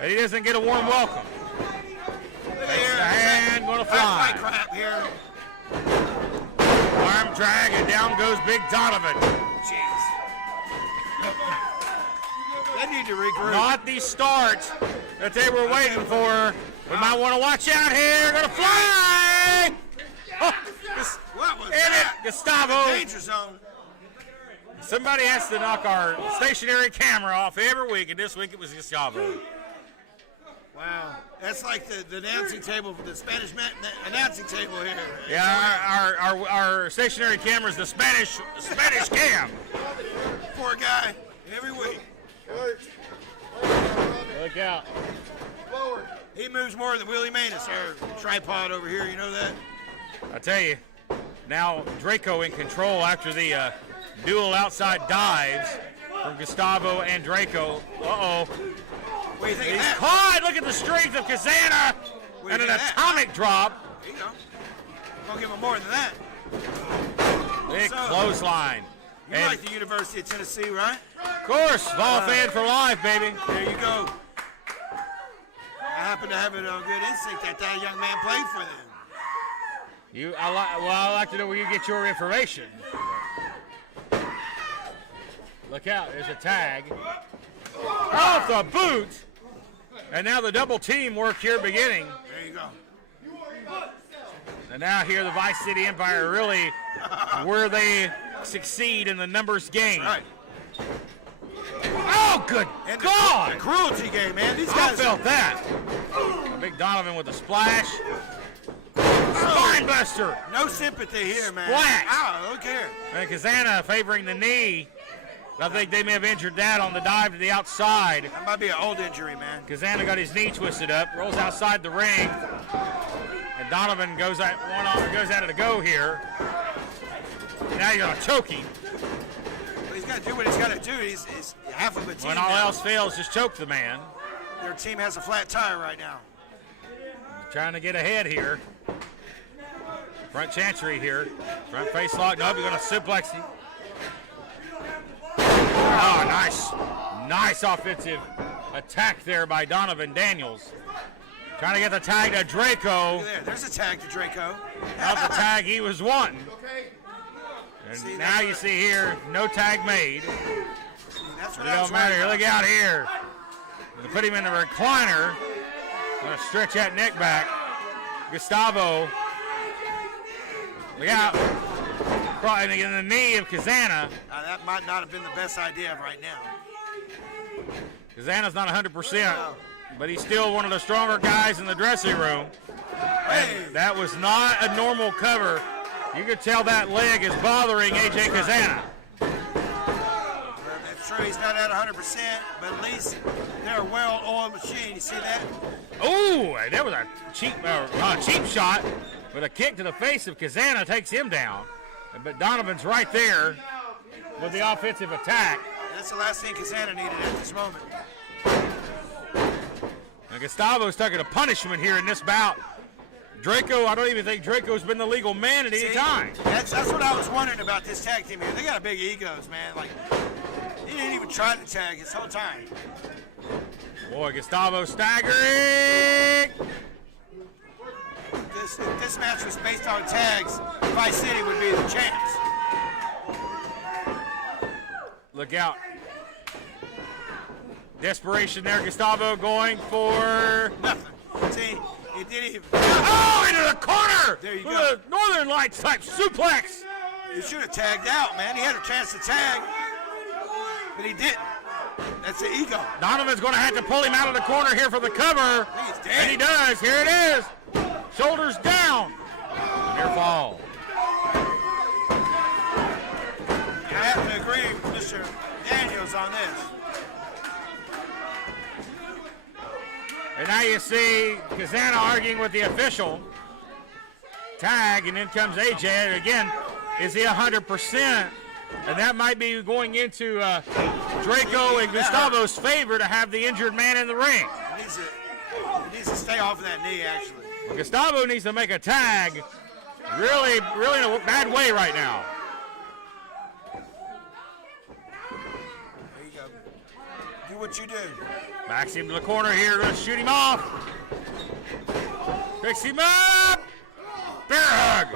And he doesn't get a warm welcome. Takes the hand, going to fly. Crap here. Arm drag, and down goes Big Donovan. Jeez. They need to regroup. Not the start that they were waiting for. We might want to watch out here. Going to fly. Oh, What was in that? it, Gustavo. Danger zone. Somebody has to knock our stationary camera off every week, and this week it was Gustavo. Wow. That's like the announcing table for the Spanish announcing table here. Yeah, our stationary camera is the Spanish cam. Poor guy. Every week. Look out. He moves more than Willie Manis, our tripod over here. You know that? I tell you, now Draco in control after the dual outside dives from Gustavo and Draco. Uh-oh. What do you think of He's that? caught. Look at the strength of Kazana. What do you And an think of that? atomic drop. There you go. Don't give him more than that. Big So, clothesline. You And like the University of Tennessee, right? of course, ball fan for life, baby. There you go. I happen to have a good instinct that young man played for them. I like to know where you get your information. Look out, there's a tag. Off the boot. And now the double team work here beginning. There you go. And now here the Vice City Empire really where they succeed in the numbers game. Right. Oh, good And God! the cruelty game, man. These I guys felt that. Big Donovan with the splash. Spine buster. no sympathy here, man. Splash. Ow, look here. And Kazana favoring the knee. I think they may have injured that on the dive to the outside. That might be an old injury, man. Kazana got his knee twisted up, rolls outside the ring, and Donovan goes out of the go here. Now you're gonna choke him. But he's got to do what he's got to do. He's half of a team When all now. else fails, just choke the man. Their team has a flat tire right now. Trying to get ahead here. Front chancery here. Front face lock. Nope, you're gonna suplex him. Oh, nice. Nice offensive attack there by Donovan Daniels. Trying to get the tag to Draco. There's a tag to Draco. Not the tag he was wanting. And See, now you see here, no tag made. That's It what I was don't matter. worried Look about. out here. They put him in the recliner. Gonna stretch that neck back. Gustavo. Look out. Crying in the knee of Kazana. That might not have been the best idea right now. Kazana's not 100%, but he's still one of the stronger guys in the dressing room. Hey, That was not a normal cover. You could tell that leg is bothering AJ Kazana. that's true. He's not at 100%, but at least they're a well-oiled machine. You see that? Ooh, that was a cheap shot, but a kick to the face of Kazana takes him down. But Donovan's right there with the offensive attack. That's the last thing Kazana needed at this moment. And Gustavo's taking a punishment here in this bout. Draco, I don't even think Draco's been the legal man at any time. That's what I was wondering about this tag team here. They got big egos, man. Like, he didn't even try to tag his whole time. Boy, Gustavo staggering. If this match was based on tags, Vice City would be the champs. Look out. Desperation there, Gustavo going for... Nothing. See, he didn't even... Oh, into the corner! There you With go. a Northern Lights type suplex. He should have tagged out, man. He had a chance to tag, but he didn't. That's the ego. Donovan's going to have to pull him out of the corner here for the cover. He's dead. And he does. Here it is. Shoulders down. Near fall. I have to agree with Mr. Daniels on this. And now you see Kazana arguing with the official. Tag, and then comes AJ. And again, is he 100%? And that might be going into Draco and Gustavo's favor to have the injured man in the ring. He needs to stay off of that knee, actually. Gustavo needs to make a tag really in a bad way right now. There you go. Do what you do. Backs him to the corner here, going to shoot him off. Picks him up. Bear hug.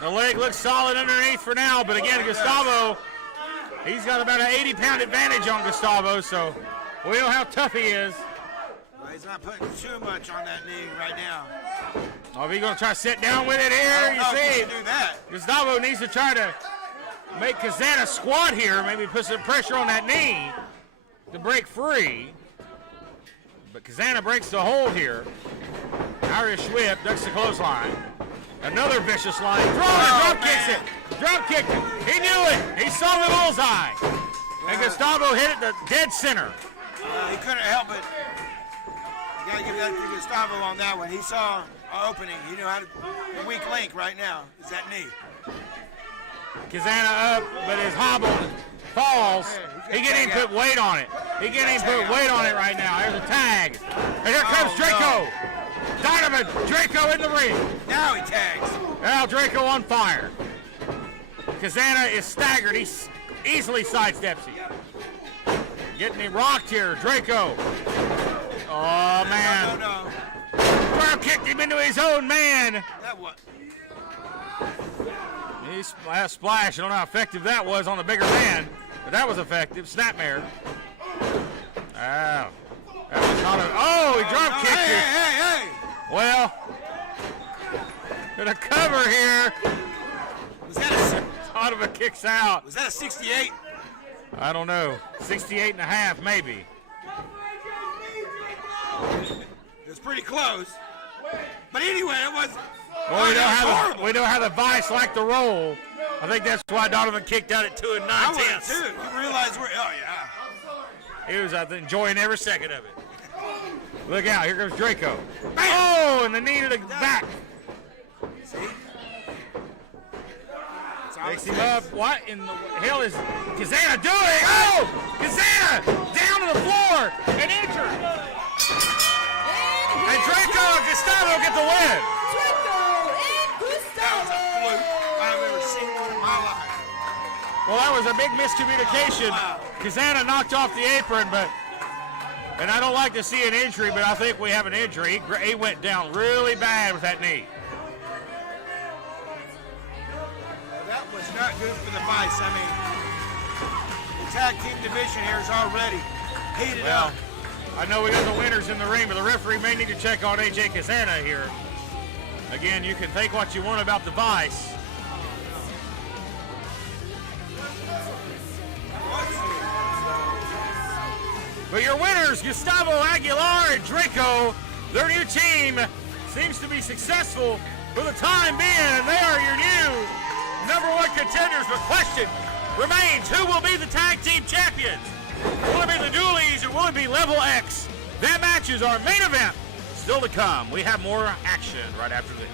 The leg looks solid underneath for now, but again, Gustavo, he's got about an 80-pound advantage on Gustavo, so we know how tough he is. Well, he's not putting too much on that knee right now. Oh, if he's going to try to sit down with it here, you see. Do that. Gustavo needs to try to make Kazana squat here, maybe put some pressure on that knee to break free. But Kazana breaks the hold here. Irish whip, ducks the clothesline. Another vicious line. Drop kicks it. Drop kicked it. He knew it. He saw the bullseye. And Gustavo hit it the dead center. He couldn't help it. You got to give that to Gustavo on that one. He saw an opening. He knew how to. The weak link right now is that knee. Kazana up, but is hobbled. Falls. He can't even put weight on it. He can't even put weight on it right now. There's a tag. And here comes Draco. No. Donovan, Draco in the ring. Now he tags. Now Draco on fire. Kazana is staggered. He easily sidesteps him. Getting him rocked here. Draco. Oh, man. No. Drop kicked him into his own man. That what? He splash. I don't know how effective that was on the bigger man, but that was effective. Snapmare. Oh. That was not a. Oh, he drop kicked it. Hey. Well, gonna cover here. Was that Donovan kicks out. Was that a 68? I don't know. 68 and a half, maybe. It was pretty close. But anyway, it was. Well, we know how the Vice like to roll. I think that's why Donovan kicked out at 2 9/10. I would too. You realize we're. Oh yeah. He was enjoying every second of it. Look out, here comes Draco. Oh, and the knee to the back. See? Picks him up. What in the hell is Kazana doing? Oh! Kazana down to the floor and injured. And Draco and Gustavo get the win. Draco and That was a Gustavo. fluke I've ever seen in my life. Well, that was a big miscommunication. Wow. Kazana knocked off the apron, and I don't like to see an injury, but I think we have an injury. He went down really bad with that knee. That was not good for the Vice. I mean, the tag team division here is already heated up. I know we got the winners in the ring, but the referee may need to check on AJ Kazana here. Again, you can think what you want about the Vice. But your winners, Gustavo Aguilar and Draco, their new team seems to be successful for the time being, and they are your new #1 contenders. The question remains, who will be the tag team champions? Will it be the Doolies or will it be Level X? That match is our main event. Still to come. We have more action right after this.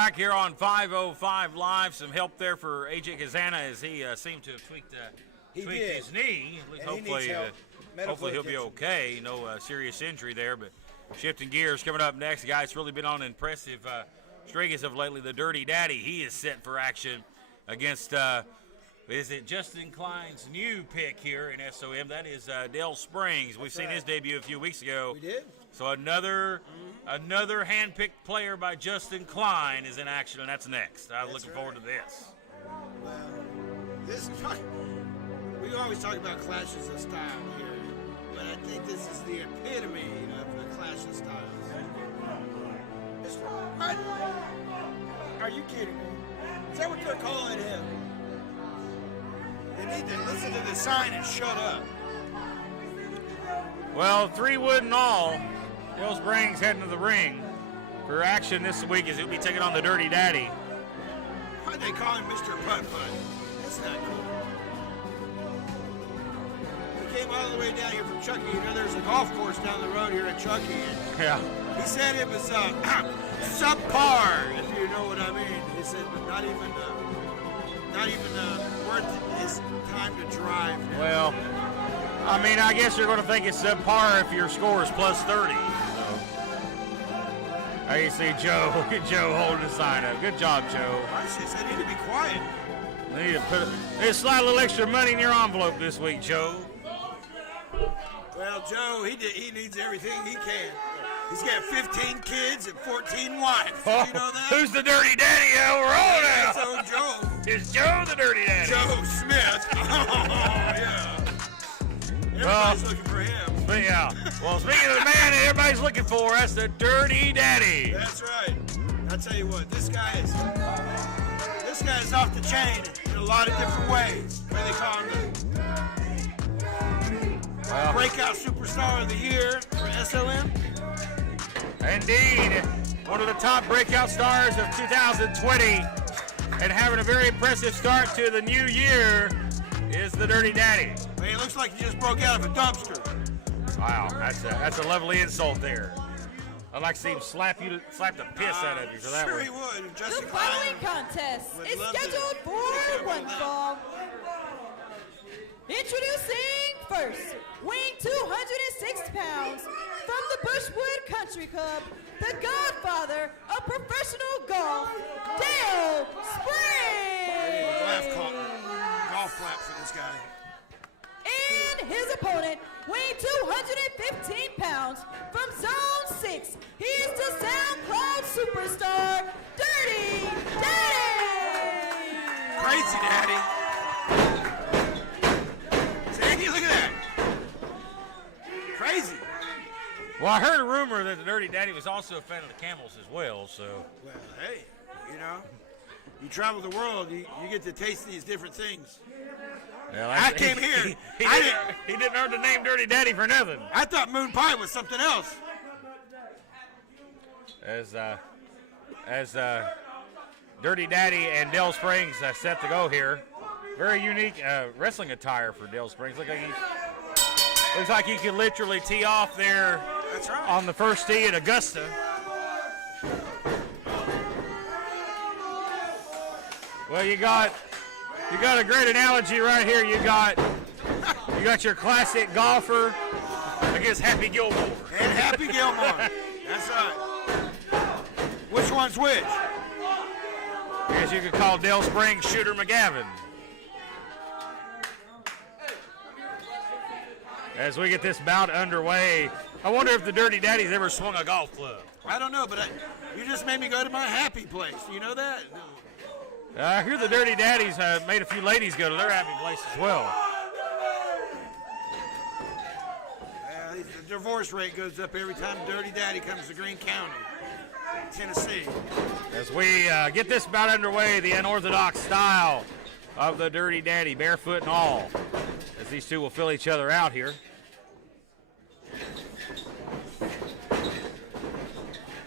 back here on 505 Live. Some help there for AJ Kazana as he seemed to have tweaked his knee. At least And he needs help. hopefully he'll be okay. No serious injury there, but shifting gears. Coming up next, guys, really been on impressive streak as of lately. The Dirty Daddy, he is set for action against, is it Justin Klein's new pick here in SOM? That is Dale Springs. We've seen his debut a few weeks ago. We did. So another hand-picked player by Justin Klein is in action, and that's next. I'm looking forward to this. Well, we always talk about clashes of style here, but I think this is the epitome of the clash of styles. What? Are you kidding me? Is that what they're calling him? They need to listen to the sign and shut up. Well, 3 wood and all. Dale Springs heading to the ring for action this week as he'll be taking on the Dirty Daddy. Why'd they call him Mr. Putt-Putt? That's not cool. He came all the way down here from Chucky. You know, there's a golf course down the road here at Chucky. And Yeah. he said it was subpar, if you know what I mean. He said, but not even worth his time to drive. Well, I mean, I guess you're going to think it's subpar if your score is plus 30. So. You see Joe. Look at Joe holding the sign up. Good job, Joe. Marcia said he need to be quiet. They need to slide a little extra money in your envelope this week, Joe. Well, Joe, he needs everything he can. He's got 15 kids and 14 wives. Oh, you know that? Who's the Dirty Daddy? Yeah, we're on now. So Joe. Is Joe the Dirty Daddy? Joe Smith. Oh, yeah. Everybody's looking for him. But yeah. Well, speaking of the man that everybody's looking for, that's the Dirty Daddy. That's right. I'll tell you what, this guy is off the chain in a lot of different ways. What they call him the breakout superstar of the year for SOM. Indeed. One of the top breakout stars of 2020 and having a very impressive start to the new year is the Dirty Daddy. I mean, it looks like he just broke out of a dumpster. Wow, that's a lovely insult there. I'd like to see him slap the piss out of you for that Sure one. he would. The Justin following Klein contest would is love to scheduled take for care of one that. fall. Introducing first, weighing 206 pounds, from the Bushwood Country Club, the godfather of professional golf, Dale Springs. Golf clap for this guy. And his opponent, weighing 215 pounds, from Zone 6, he is the SoundCloud superstar, Dirty Daddy. Crazy Daddy. See, look at that. Crazy. Well, I heard a rumor that the Dirty Daddy was also a fan of the Camels as well, so. Well, hey, you know, you travel the world, you get to taste these different things. Well, I came here. He didn't earn the name Dirty Daddy for nothing. I thought moon pie was something else. As Dirty Daddy and Dale Springs set to go here. Very unique wrestling attire for Dale Springs. Looks like he could literally tee off there. That's right. On the first tee at Augusta. Well, you got a great analogy right here. You got your classic golfer against Happy Gilmore. And Happy Gilmore. That's right. Which one's which? I guess you could call Dale Springs Shooter McGavin. As we get this bout underway, I wonder if the Dirty Daddy's ever swung a golf club. I don't know, but you just made me go to my happy place. You know that? I hear the Dirty Daddies made a few ladies go to their happy place as well. The divorce rate goes up every time Dirty Daddy comes to Greene County, Tennessee. As we get this bout underway, the unorthodox style of the Dirty Daddy, barefoot and all, as these two will fill each other out here.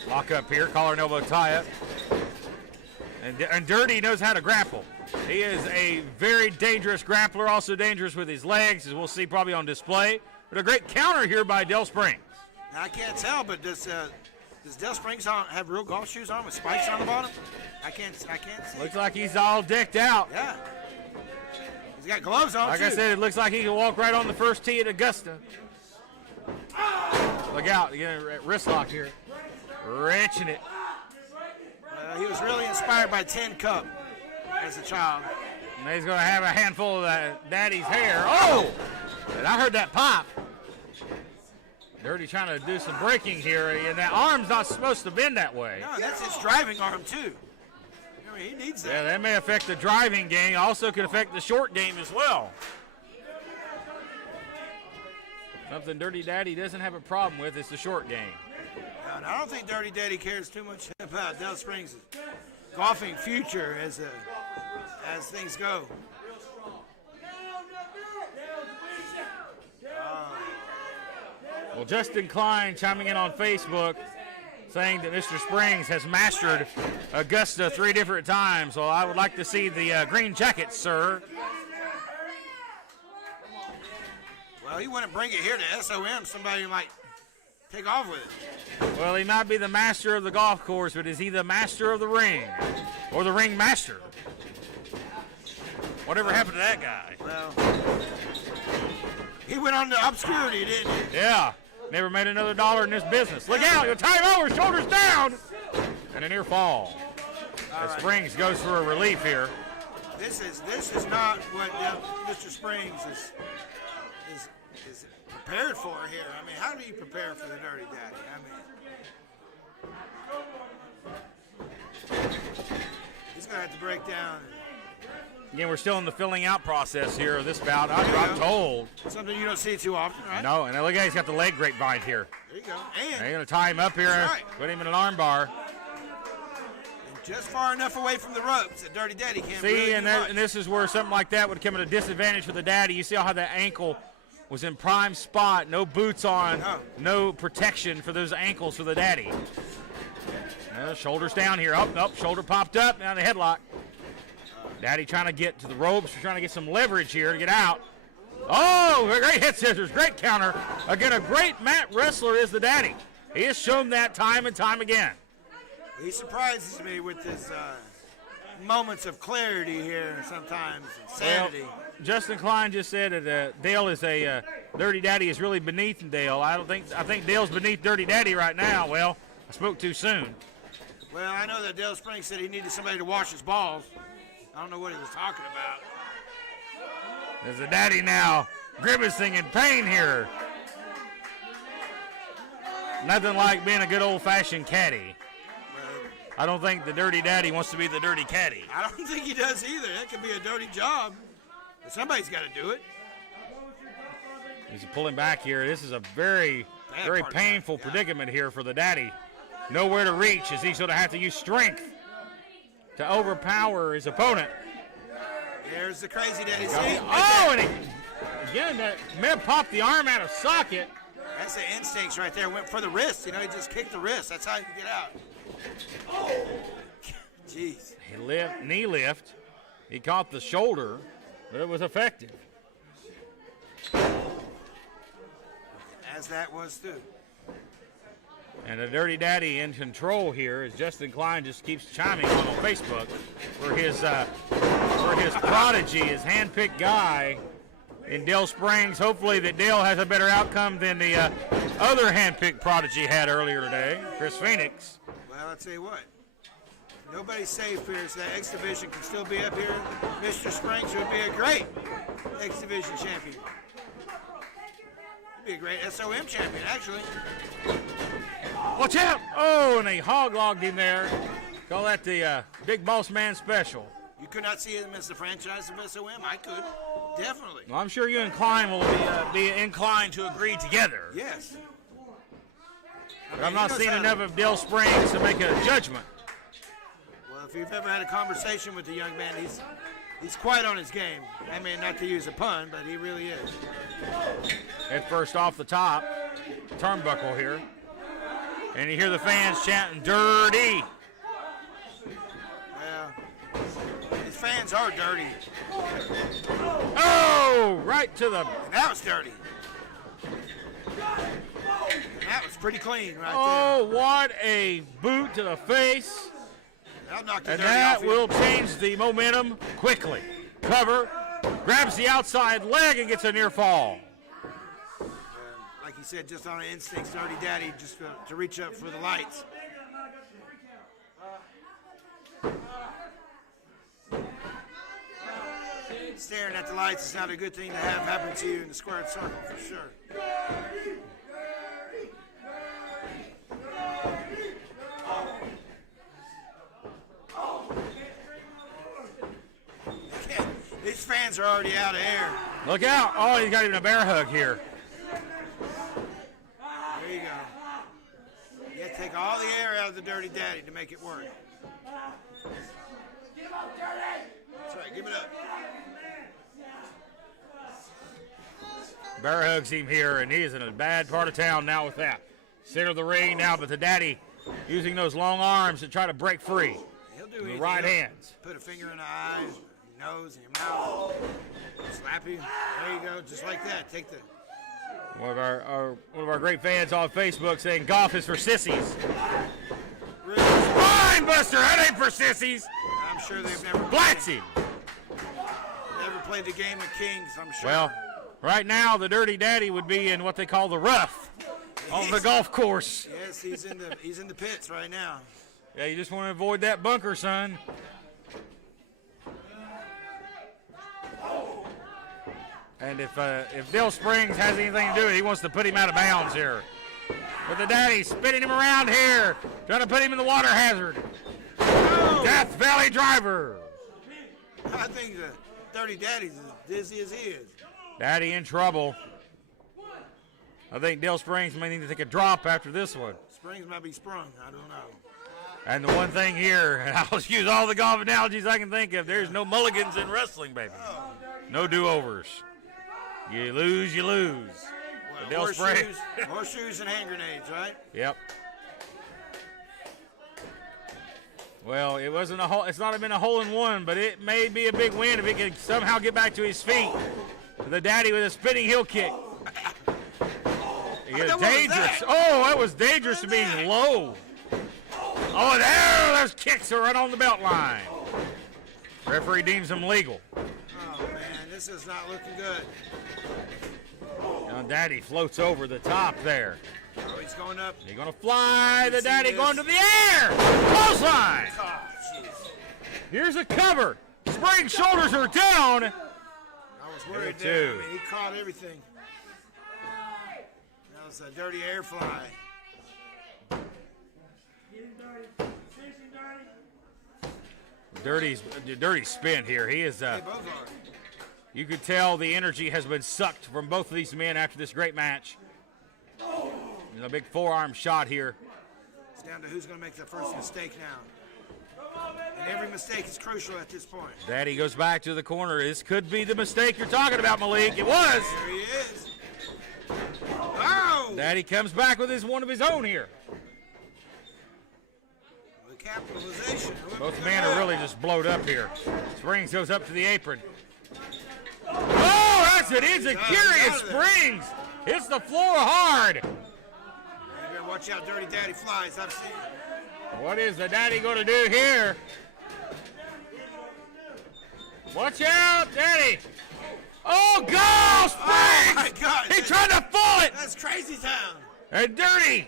Lock up here, collar and elbow tie up. And Dirty knows how to grapple. He is a very dangerous grappler, also dangerous with his legs, as we'll see probably on display. But a great counter here by Dale Springs. I can't tell, but does Does Dale Springs have real golf shoes on with spikes on the bottom? I can't see. Looks like he's all decked out. Yeah. He's got gloves on, Like too. I said, it looks like he can walk right on the first tee at Augusta. Look out, you get a wrist lock here. Wrenching it. He was really inspired by Tin Cup as a child. And he's going to have a handful of that daddy's hair. Oh! And I heard that pop. Dirty trying to do some braking here, and that arm's not supposed to bend that way. No, that's his driving arm, too. I mean, he needs that. Yeah, that may affect the driving game. Also could affect the short game as well. Something Dirty Daddy doesn't have a problem with is the short game. And I don't think Dirty Daddy cares too much about Dale Springs' golfing future as things go. Well, Justin Klein chiming in on Facebook saying that Mr. Springs has mastered Augusta 3 different times. Well, I would like to see the green jackets, sir. Well, he wouldn't bring it here to SOM. Somebody might take off with it. Well, he might be the master of the golf course, but is he the master of the ring? Or the ring master? Whatever happened to that guy? Well, he went on to obscurity, didn't he? Yeah, never made another dollar in this business. Look out, you'll time over, shoulders down. And a near fall. As Springs goes for a relief here. This is not what Mr. Springs is prepared for here. I mean, how do you prepare for the Dirty Daddy? I mean, he's going to have to break down. Again, we're still in the filling out process here of this bout. I'm told. Something you don't see too often, right? No, and look at he's got the leg grapevine here. There you go. And They're going to tie him up here, right. put him in an arm bar. And just far enough away from the ropes that Dirty Daddy can't See, really and, do much. and this is where something like that would come at a disadvantage for the daddy. You see how that ankle was in prime spot, no boots on, no protection for those ankles for the daddy. Shoulders down here. Oh, shoulder popped up. Now the headlock. Daddy trying to get to the ropes. Trying to get some leverage here to get out. Oh, great hit scissors. Great counter. Again, a great mat wrestler is the daddy. He has shown that time and time again. He surprises me with his moments of clarity here sometimes, and sanity. Well, Justin Klein just said that Dale is Dirty Daddy is really beneath Dale. I think Dale's beneath Dirty Daddy right now. Well, I spoke too soon. Well, I know that Dale Springs said he needed somebody to wash his balls. I don't know what he was talking about. There's the daddy now grimacing in pain here. Nothing like being a good old-fashioned caddy. I don't think the Dirty Daddy wants to be the dirty caddy. I don't think he does either. That could be a dirty job. But somebody's got to do it. He's pulling back here. This is a very painful predicament here for the daddy. Nowhere to reach as he's going to have to use strength to overpower his opponent. There's the crazy daddy. And again, that man popped the arm out of socket. That's the instincts right there. Went for the wrist. You know, he just kicked the wrist. That's how you get out. Oh, jeez. Knee lift. He caught the shoulder, but it was effective. As that was too. And the Dirty Daddy in control here as Justin Klein just keeps chiming on Facebook for his prodigy, his handpicked guy in Dale Springs. Hopefully that Dale has a better outcome than the other handpicked prodigy had earlier today, Chris Phoenix. Well, I'll tell you what. Nobody's safe here, so that X Division can still be up here. Mr. Springs would be a great X Division champion. He'd be a great SOM champion, actually. Watch out! Oh, and they hog-logged him there. Call that the Big Boss Man special. You could not see him as the franchise of SOM. I could. Definitely. Well, I'm sure you and Klein will be inclined to agree together. Yes. But I'm not seeing enough of Dale Springs to make a judgment. Well, if you've ever had a conversation with the young man, he's quite on his game. I mean, not to use a pun, but he really is. Head first off the top, turnbuckle here. And you hear the fans chanting, dirty. Well, his fans are dirty. Oh, right to the... That was dirty. That was pretty clean right Oh, what a boot to the face. there. That'll knock the And dirty that off you. will change the momentum quickly. Cover, grabs the outside leg and gets a near fall. Like you said, just on an instinct, Dirty Daddy just to reach up for the lights. Staring at the lights is not a good thing to have happen to you in the squared circle, for sure. These fans are already out of air. Look out. Oh, he's got even a bear hug here. There you go. You have to take all the air out of the Dirty Daddy to make it work. That's right, give it up. Bear hugs him here, and he's in a bad part of town now with that. Center of the ring now, but the daddy using those long arms to try to break free. He'll do The anything. right He'll hands. Put a finger in the eye, your nose, and your mouth. Slap you. There you go, just like that. Take the. One of our great fans on Facebook saying golf is for sissies. Spine buster, that ain't for sissies. I'm sure they've never Blacks him. never played the game of kings, I'm sure. Well, right now the Dirty Daddy would be in what they call the rough on the golf course. Yes, he's in the pits right now. Yeah, you just want to avoid that bunker, son. And if Dill Springs has anything to do with it, he wants to put him out of bounds here. But the daddy spinning him around here, trying to put him in the water hazard. Death Valley driver. I think the Dirty Daddy's as dizzy as he is. Daddy in trouble. I think Dill Springs may need to take a drop after this one. Springs might be sprung, I don't know. And the one thing here, and I'll use all the golf analogies I can think of, there's no mulligans in wrestling, baby. No do-overs. You lose, you lose. Well, Dill Springs. horseshoes and hand grenades, right? Yep. Well, it wasn't a hole. It's not been a hole in one, but it may be a big win if he can somehow get back to his feet. The daddy with a spinning heel kick. What was Dangerous. that? Oh, that was dangerous to being low. Oh, there, those kicks are right on the belt line. Referee deems them legal. Oh, man, this is not looking good. Now Daddy floats over the top there. Oh, he's going up. He's going to fly. The Yes, he daddy is. going to the air. Clothesline. Oh, jeez. Here's a cover. Spring shoulders are down. I was worried Here, there. too. I mean, he caught everything. That was a dirty air fly. Dirty spin here. He is. They both are. You could tell the energy has been sucked from both of these men after this great match. There's a big forearm shot here. It's down to who's going to make the first mistake now. And every mistake is crucial at this point. Daddy goes back to the corner. This could be the mistake you're talking about, Malik. It was. There he is. Oh! Daddy comes back with one of his own here. The capitalization. Both men are really just blowed up here. Springs goes up to the apron. Oh, that's it. It's a curious Springs. Hits the floor hard. You better watch out, Dirty Daddy flies. I've seen it. What is the daddy going to do here? Watch out, Daddy. Oh, go, Springs! Oh, my God. He tried to pull it. That's crazy town. And Dirty.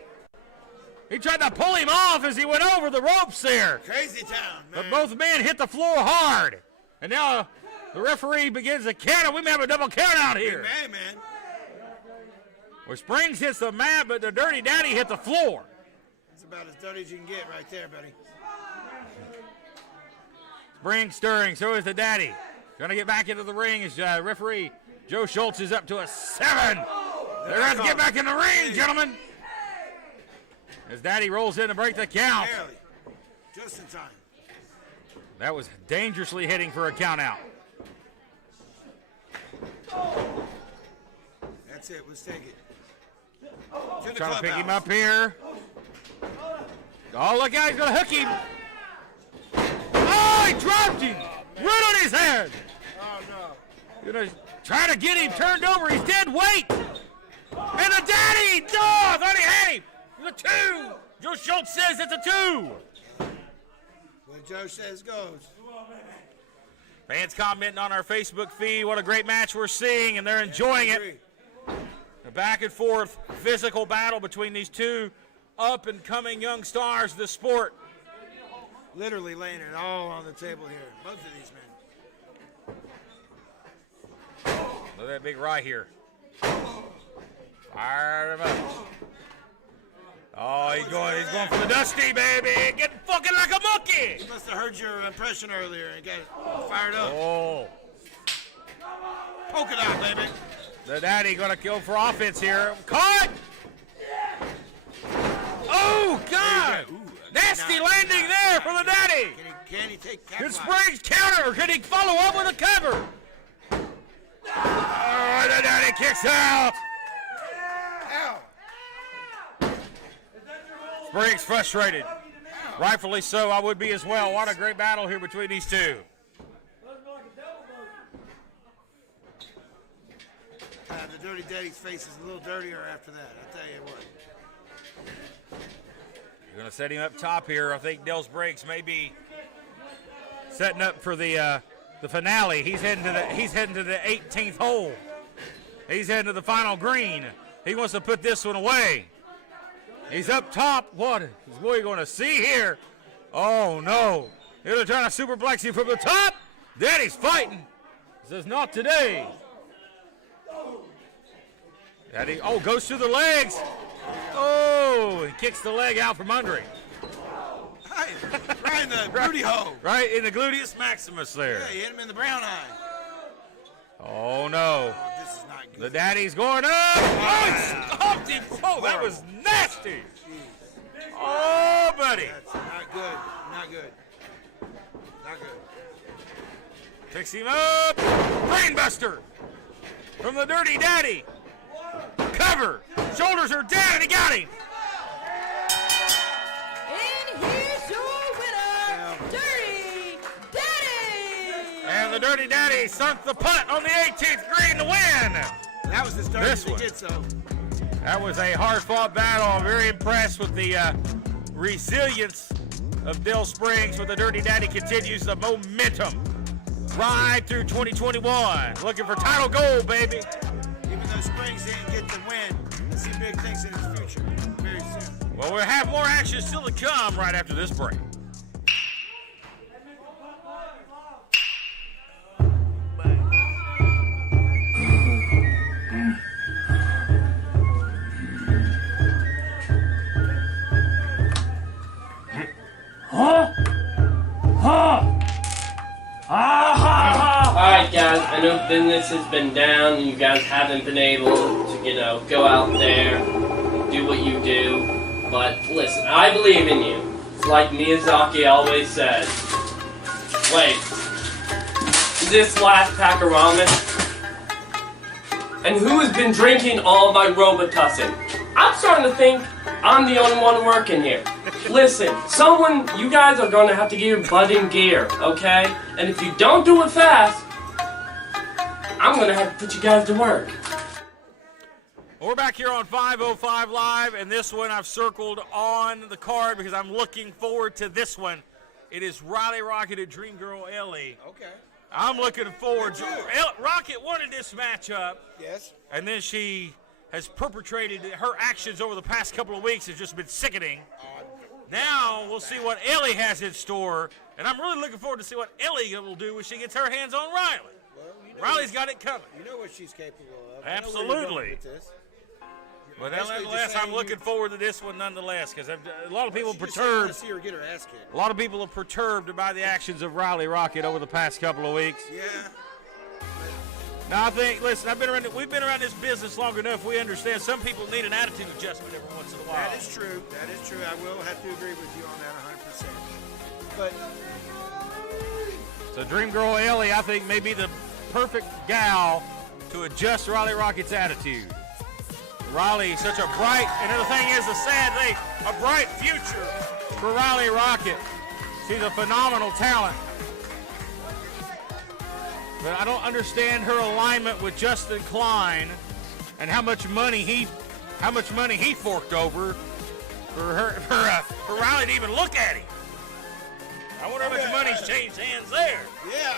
He tried to pull him off as he went over the ropes there. Crazy town, man. But both men hit the floor hard. And now the referee begins to count. We may have a double count out here. Hey, man. Where Springs hits the mat, but the Dirty Daddy hit the floor. It's about as dirty as you can get right there, buddy. Springs stirring, so is the Daddy. Trying to get back into the ring as referee Joe Schultz is up to a 7. They're going to get back in the ring, gentlemen. As Daddy rolls in to break the count. Barely. Just in time. That was dangerously hitting for a count out. That's it. Let's take it. To the Trying to pick him clubhouse. up here. Oh, look out, he's going to hook him. Oh, he dropped him. Right on his head. Oh, no. Gonna try to get him turned over. He's dead weight. And the daddy! No, I thought he had him. It's a 2. Joe Schultz says it's a 2. What Joe says goes. Fans commenting on our Facebook feed. What a great match we're seeing, and they're enjoying it. A back and forth physical battle between these two up and coming young stars of the sport. Literally laying it all on the table here. Both of these men. Look at that big right here. Fire him up. Oh, he's going for the Dusty, baby. Getting fucking like a monkey. He must have heard your impression earlier and got it fired up. Oh. Poke it out, baby. The daddy gonna go for offense here. Caught! Oh, God! Nasty landing there for the daddy. Can he take Good Springs counter, or can he follow up with a cover? Oh, the daddy kicks out. Springs frustrated. Rightfully so, I would be as well. What a great battle here between these two. The Dirty Daddy's face is a little dirtier after that, I tell you what. You're going to set him up top here. I think Dels Briggs may be setting up for the finale. He's heading to the 18th hole. He's heading to the final green. He wants to put this one away. He's up top. What is we going to see here? Oh, no. They're trying to superplex him from the top. Daddy's fighting. Says, not today. Daddy, goes through the legs. Oh, and kicks the leg out from under him. Right in the booty hole. Right in the gluteus maximus there. Yeah, he hit him in the brown eye. Oh, no. Oh, this is not good. The daddy's going up. Oh, he stomped him. Oh, that was nasty. Jeez. Oh, buddy. That's not good. Not good. Not good. Picks him up. Brainbuster from the Dirty Daddy. Cover. Shoulders are down, and he got him. And here's your winner, Dirty Daddy. And the Dirty Daddy sunk the putt on the 18th green to win. That was as dirty as he gets, though. That was a hard-fought battle. I'm very impressed with the resilience of Del Springs, where the Dirty Daddy continues the momentum right through 2021. Looking for title gold, baby. Even though Springs didn't get the win, I see big things in his future very soon. Well, we'll have more action still to come right after this break. Alright guys, I know business has been down and you guys haven't been able to, go out there, do what you do, but listen, I believe in you. It's like Miyazaki always says. Wait, is this last pack of ramen? And who has been drinking all my Robitussin? I'm starting to think I'm the only one working here. Listen, you guys are going to have to get your butt in gear, okay? And if you don't do it fast, I'm going to have to put you guys to work. We're back here on 505 Live, and this one I've circled on the card because I'm looking forward to this one. It is Riley Rocket and Dream Girl Ellie. Okay. I'm looking forward to Rocket wanted this matchup. Yes. And then she has perpetrated her actions over the past couple of weeks has just been sickening. Now we'll see what Ellie has in store, and I'm really looking forward to see what Ellie will do when she gets her hands on Riley. Well, Riley's got it coming. You know what she's capable of. Absolutely. But nonetheless, I'm looking forward to this one nonetheless, because a lot of people perturbed. See her get her ass kicked. A lot of people are perturbed by the actions of Riley Rocket over the past couple of weeks. Yeah. Now I think, listen, we've been around this business long enough. We understand some people need an attitude adjustment every once in a while. That is true. That is true. I will have to agree with you on that 100%. But so Dream Girl Ellie, I think, may be the perfect gal to adjust Riley Rocket's attitude. Riley, such a bright, and the thing is, a sad thing, a bright future for Riley Rocket. She's a phenomenal talent. But I don't understand her alignment with Justin Klein and how much money he forked over for Riley to even look at him. I wonder how much money's changed hands there. Yeah.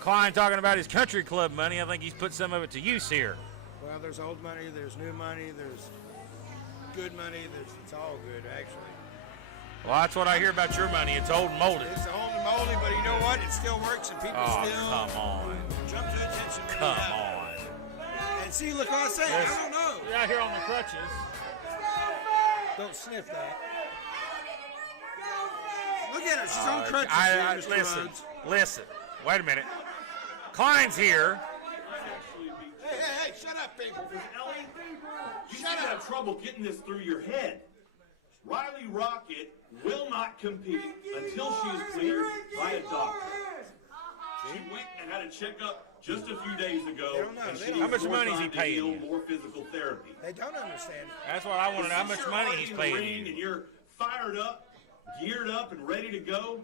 Klein talking about his country club money. I think he's put some of it to use here. Well, there's old money, there's new money, there's good money, it's all good, actually. Well, that's what I hear about your money. It's old and moldy. It's old and moldy, but you know what? It still works, and people still come on. jump to attention. Come on. And see, look what I say. I don't know. You're out here on the crutches. Don't sniff that. Look at her. She's on crutches. Listen. Wait a minute. Klein's here. Hey, shut up, people. Ellie, you should have trouble getting this through your head. Riley Rocket will not compete until she is cleared by a doctor. She went and had a checkup just a few days ago. And she How much needs money is more he time to paying heal, you? more physical therapy. They don't understand. That's what I want to know. How much You're money already he's in the paying ring you. and you're fired up, geared up, and ready to go.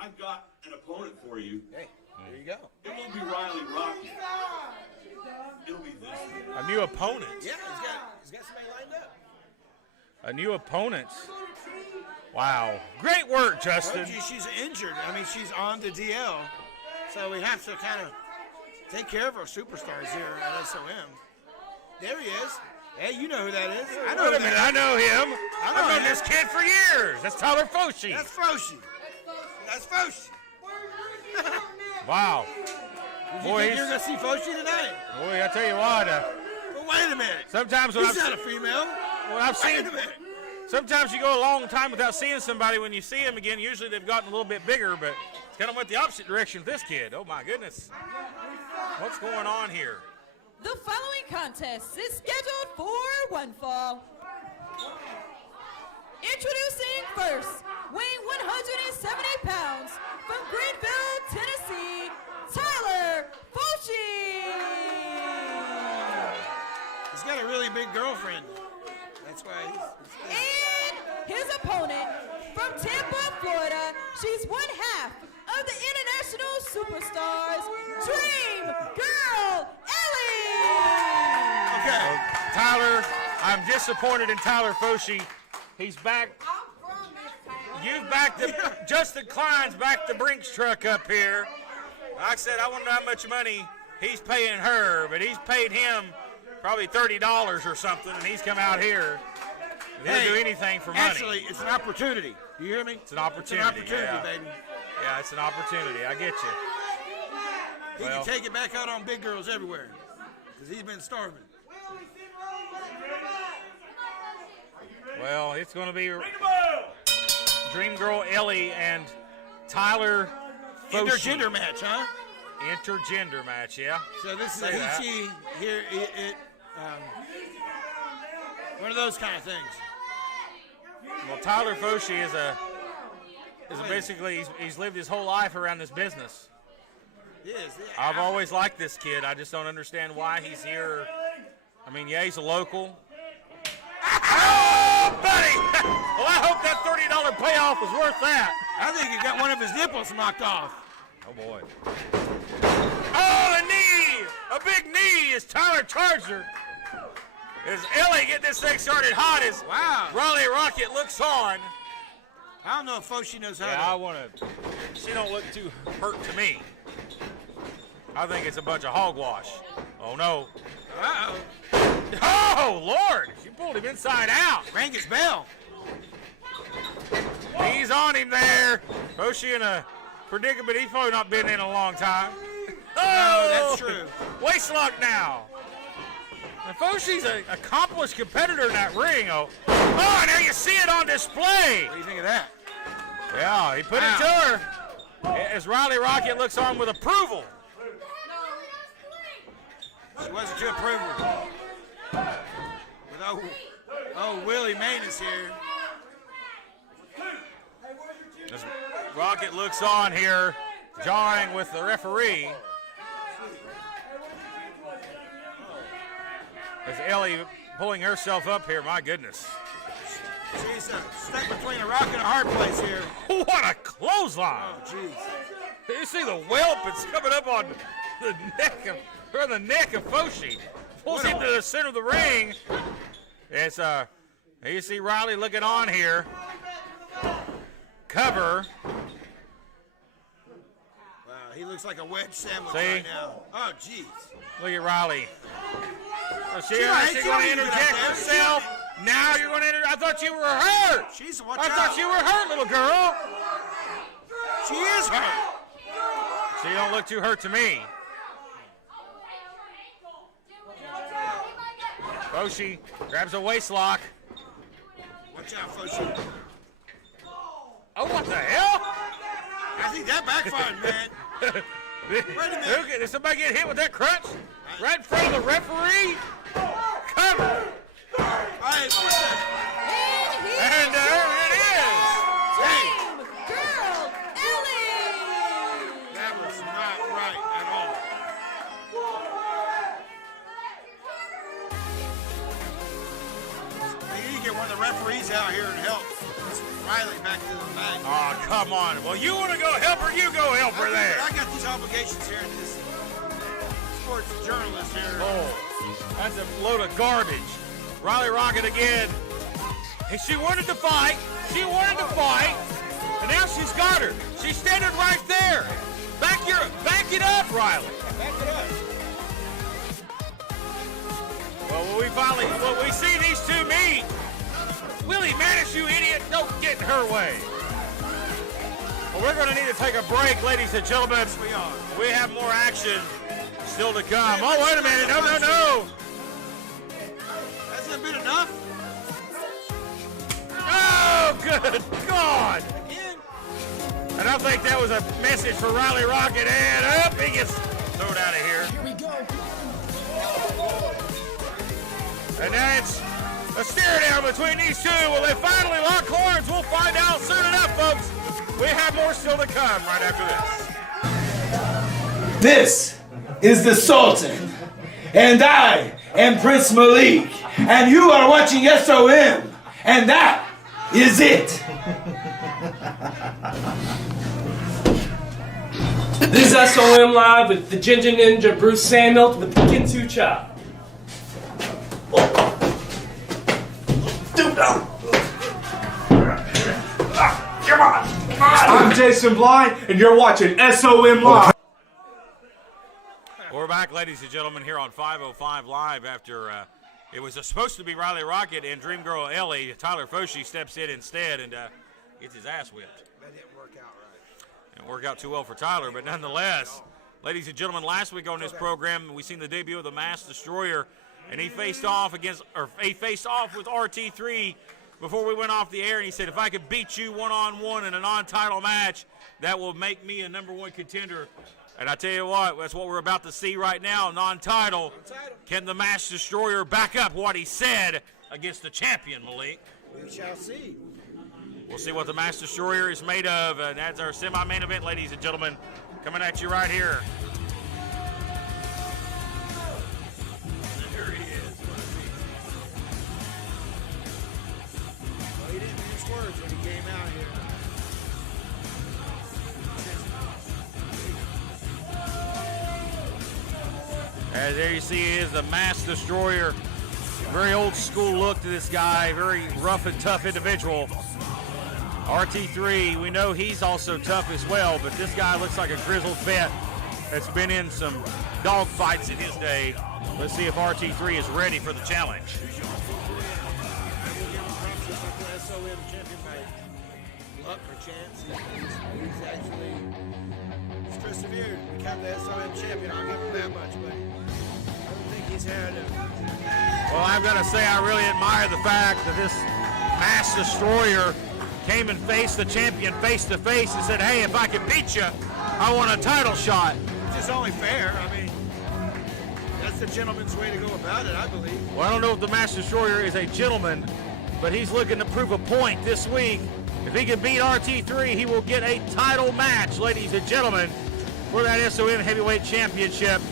I've got an opponent for you. Hey, there you go. It won't be Riley Rocket. It'll be this man. A new opponent. Yeah, he's got somebody lined up. A new opponent. Wow. Great work, Justin. She's injured. I mean, she's on the DL. So we have to kind of take care of our superstars here at SOM. There he is. Hey, you know who that is. I know Wait a minute. I know him. I've known him. this kid for years. That's Tyler Foshi. That's Foshi. That's Foshi. Wow. You think you're going to see Foshi tonight? Boy, I tell you what. Well, wait a minute. Sometimes when He's not a female. Well, I've Wait seen. a minute. Sometimes you go a long time without seeing somebody. When you see them again, usually they've gotten a little bit bigger, but it's kind of went the opposite direction with this kid. Oh my goodness. What's going on here? The following contest is scheduled for one fall. Introducing first, weighing 170 pounds, from Greenville, Tennessee, Tyler Foshi. He's got a really big girlfriend. That's why And his opponent, from Tampa, Florida, she's one half of the International Superstars, Dream Girl Ellie. Okay. Tyler, I'm disappointed in Tyler Foshi. He's back. You've backed the Justin Klein's backed the Brinks truck up here. I said I want to know how much money he's paying her, but he's paid him probably $30 or something, and he's come out here. He'll do anything for money. Actually, it's an opportunity. Do you hear me? It's an opportunity. It's an opportunity, yeah. baby. Yeah, it's an opportunity. I get you. He can take it back out on big girls everywhere, because he's been starving. Well, it's going to be Dream Girl Ellie and Tyler Foshi. Intergender match, huh? Intergender match, yeah. So this is Say a that. he, she, here, one of those kind of things. Well, Tyler Foshi is basically he's lived his whole life around this business. Yes. I've always liked this kid. I just don't understand why he's here. I mean, yeah, he's a local. Oh, buddy! Well, I hope that $30 payoff was worth that. I think he got one of his nipples knocked off. Oh, boy. Oh, the knee! A big knee as Tyler charged her. As Ellie get this thing started hot as Riley Rocket looks on. I don't know if Foshi knows how Yeah, to. I want to. She don't look too hurt to me. I think it's a bunch of hogwash. Oh, no. Uh-oh. Oh, Lord! She pulled him inside out. Rang his bell. He's on him there. Foshi in a predicament he's probably not been in a long time. Oh, that's true. Waist lock now. And Foshi's an accomplished competitor in that ring. Oh, now you see it on display. What do you think of that? Yeah, he put it to her. As Riley Rocket looks on with approval. She wasn't too approval. With Willie Main is here. As Rocket looks on here, jawing with the referee. As Ellie pulling herself up here, my goodness. She's stuck between a rock and a hard place here. What a clothesline! Oh, jeez. You see the whelp? It's coming up on the neck of Foshi. Pulls him to the center of the ring. It's you see Riley looking on here. Cover. Wow, he looks like a wedge sandwich See? right now. Oh, jeez. Look at Riley. So she's She going to don't interject even have to. herself. Now you're going to enter. I thought you were hurt. I thought you were hurt, little girl. She is hurt. So you don't look too hurt to me. Foshi grabs a waist lock. Watch out, Foshi. Oh, what the hell? I think that backfired, man. Wait a minute. Did somebody get hit with that crutch? Right in front of the referee? Cover. And there it is. Team Girl Ellie. That was not right at all. We need to get one of the referees out here and help Riley back to the back. Oh, come on. Well, you want to go help her, you go help her there. I got these obligations here in this sports journalist here. Oh, that's a load of garbage. Riley Rocket again. Hey, she wanted to fight. She wanted to fight. And now she's got her. She's standing right there. Back it up, Riley. Back it up. Well, when we see these two meet, Willie Manish, you idiot, don't get in her way. Well, we're going to need to take a break, ladies and gentlemen. Yes, we are. We have more action still to come. Oh, wait a minute. No. Hasn't it been enough? Oh, good God. Again? And I think that was a message for Riley Rocket. And up, he gets thrown out of here. Here we go. And now it's a stare down between these two. Will they finally lock horns? We'll find out soon enough, folks. We have more still to come right after This this. is the Sultan, and I am Prince Malik, and you are watching SOM, and that is it. This is SOM Live with the Ginger Ninja Bruce Samuel with the Kinsu Chop. I'm Jason Blind, and you're watching SOM Live. We're back, ladies and gentlemen, here on 505 Live after it was supposed to be Riley Rocket and Dream Girl Ellie. Tyler Foshi steps in instead and gets his ass whipped. That didn't work out right. It didn't work out too well for Tyler, but nonetheless, ladies and gentlemen, last week on this program, we seen the debut of the Masked Destroyer, and he faced off with RT3 before we went off the air, and he said, if I could beat you one-on-one in a non-title match, that will make me a #1 contender. And I tell you what, that's what we're about to see right now, non-title. Can the Masked Destroyer back up what he said against the champion, Malik? We shall see. We'll see what the Masked Destroyer is made of, and that's our semi-main event, ladies and gentlemen, coming at you right here. There he is. Well, he didn't mince words when he came out here. As there you see is the Masked Destroyer. Very old school look to this guy, very rough and tough individual. RT3, we know he's also tough as well, but this guy looks like a grizzled vet that's been in some dog fights in his day. Let's see if RT3 is ready for the challenge. SOM champion by luck or chance. He's actually persevered to become the SOM champion. I'll give him that much, but I don't think he's had a... Well, I've got to say I really admire the fact that this Masked Destroyer came and faced the champion face to face and said, hey, if I can beat you, I want a title shot. Which is only fair. I mean, that's the gentleman's way to go about it, I believe. Well, I don't know if the Masked Destroyer is a gentleman, but he's looking to prove a point this week. If he can beat RT3, he will get a title match, ladies and gentlemen, for that SOM Heavyweight Championship.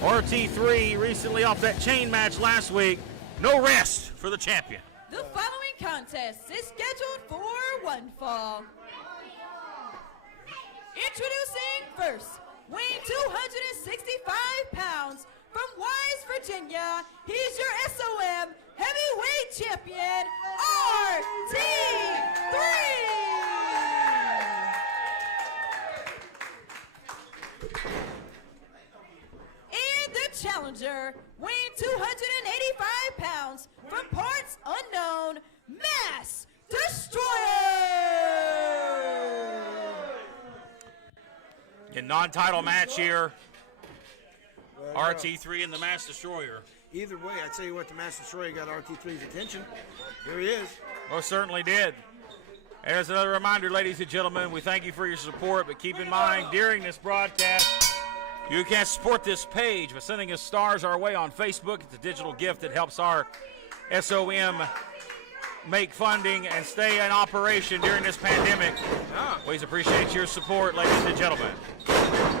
RT3 recently off that chain match last week. No rest for the champion. The following contest is scheduled for one fall. Introducing first, weighing 265 pounds from Wise, Virginia, he's your SOM heavyweight champion, RT3. And the challenger, weighing 285 pounds from parts unknown, Mass Destroyer. In non-title match here, RT3 and the Mass Destroyer. Either way, I tell you what, the Master Destroyer got RT3's attention. Here he is. Most certainly did. And as another reminder, ladies and gentlemen, we thank you for your support, but keep in mind, during this broadcast, you can support this page by sending us stars our way on Facebook. It's a digital gift that helps our SOM make funding and stay in operation during this pandemic. Always appreciate your support, ladies and gentlemen.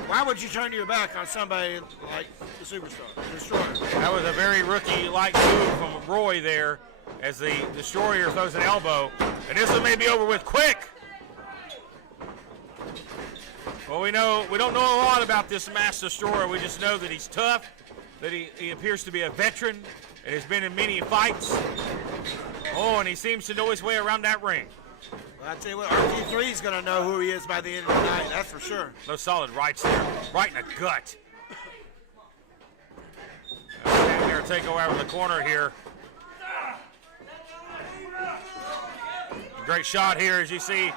Why would you turn your back on somebody like the Superstar, the Destroyer? That was a very rookie-like move from Roy there as the Destroyer throws an elbow. And this one may be over with quick. Well, we don't know a lot about this Mass Destroyer. We just know that he's tough, that he appears to be a veteran, and has been in many fights. Oh, and he seems to know his way around that ring. Well, I tell you what, RT3 is going to know who he is by the end of the night, that's for sure. Those solid rights there, right in the gut. Here, take over out of the corner here. Great shot here as you see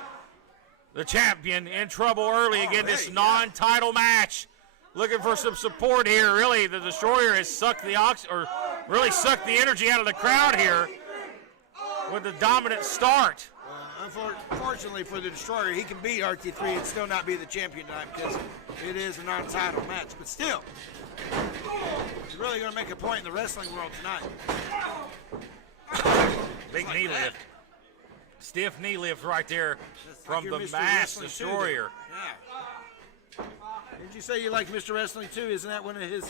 the champion in trouble early again. This non-title match. Looking for some support here. Really, the Destroyer has sucked the sucked the energy out of the crowd here with the dominant start. Unfortunately for the Destroyer, he can beat RT3 and still not be the champion tonight because it is a non-title match. But still, he's really going to make a point in the wrestling world tonight. Big knee lift. Stiff knee lift right there from the Mass Destroyer. Yeah. Did you say you like Mr. Wrestling too? Isn't that one of his?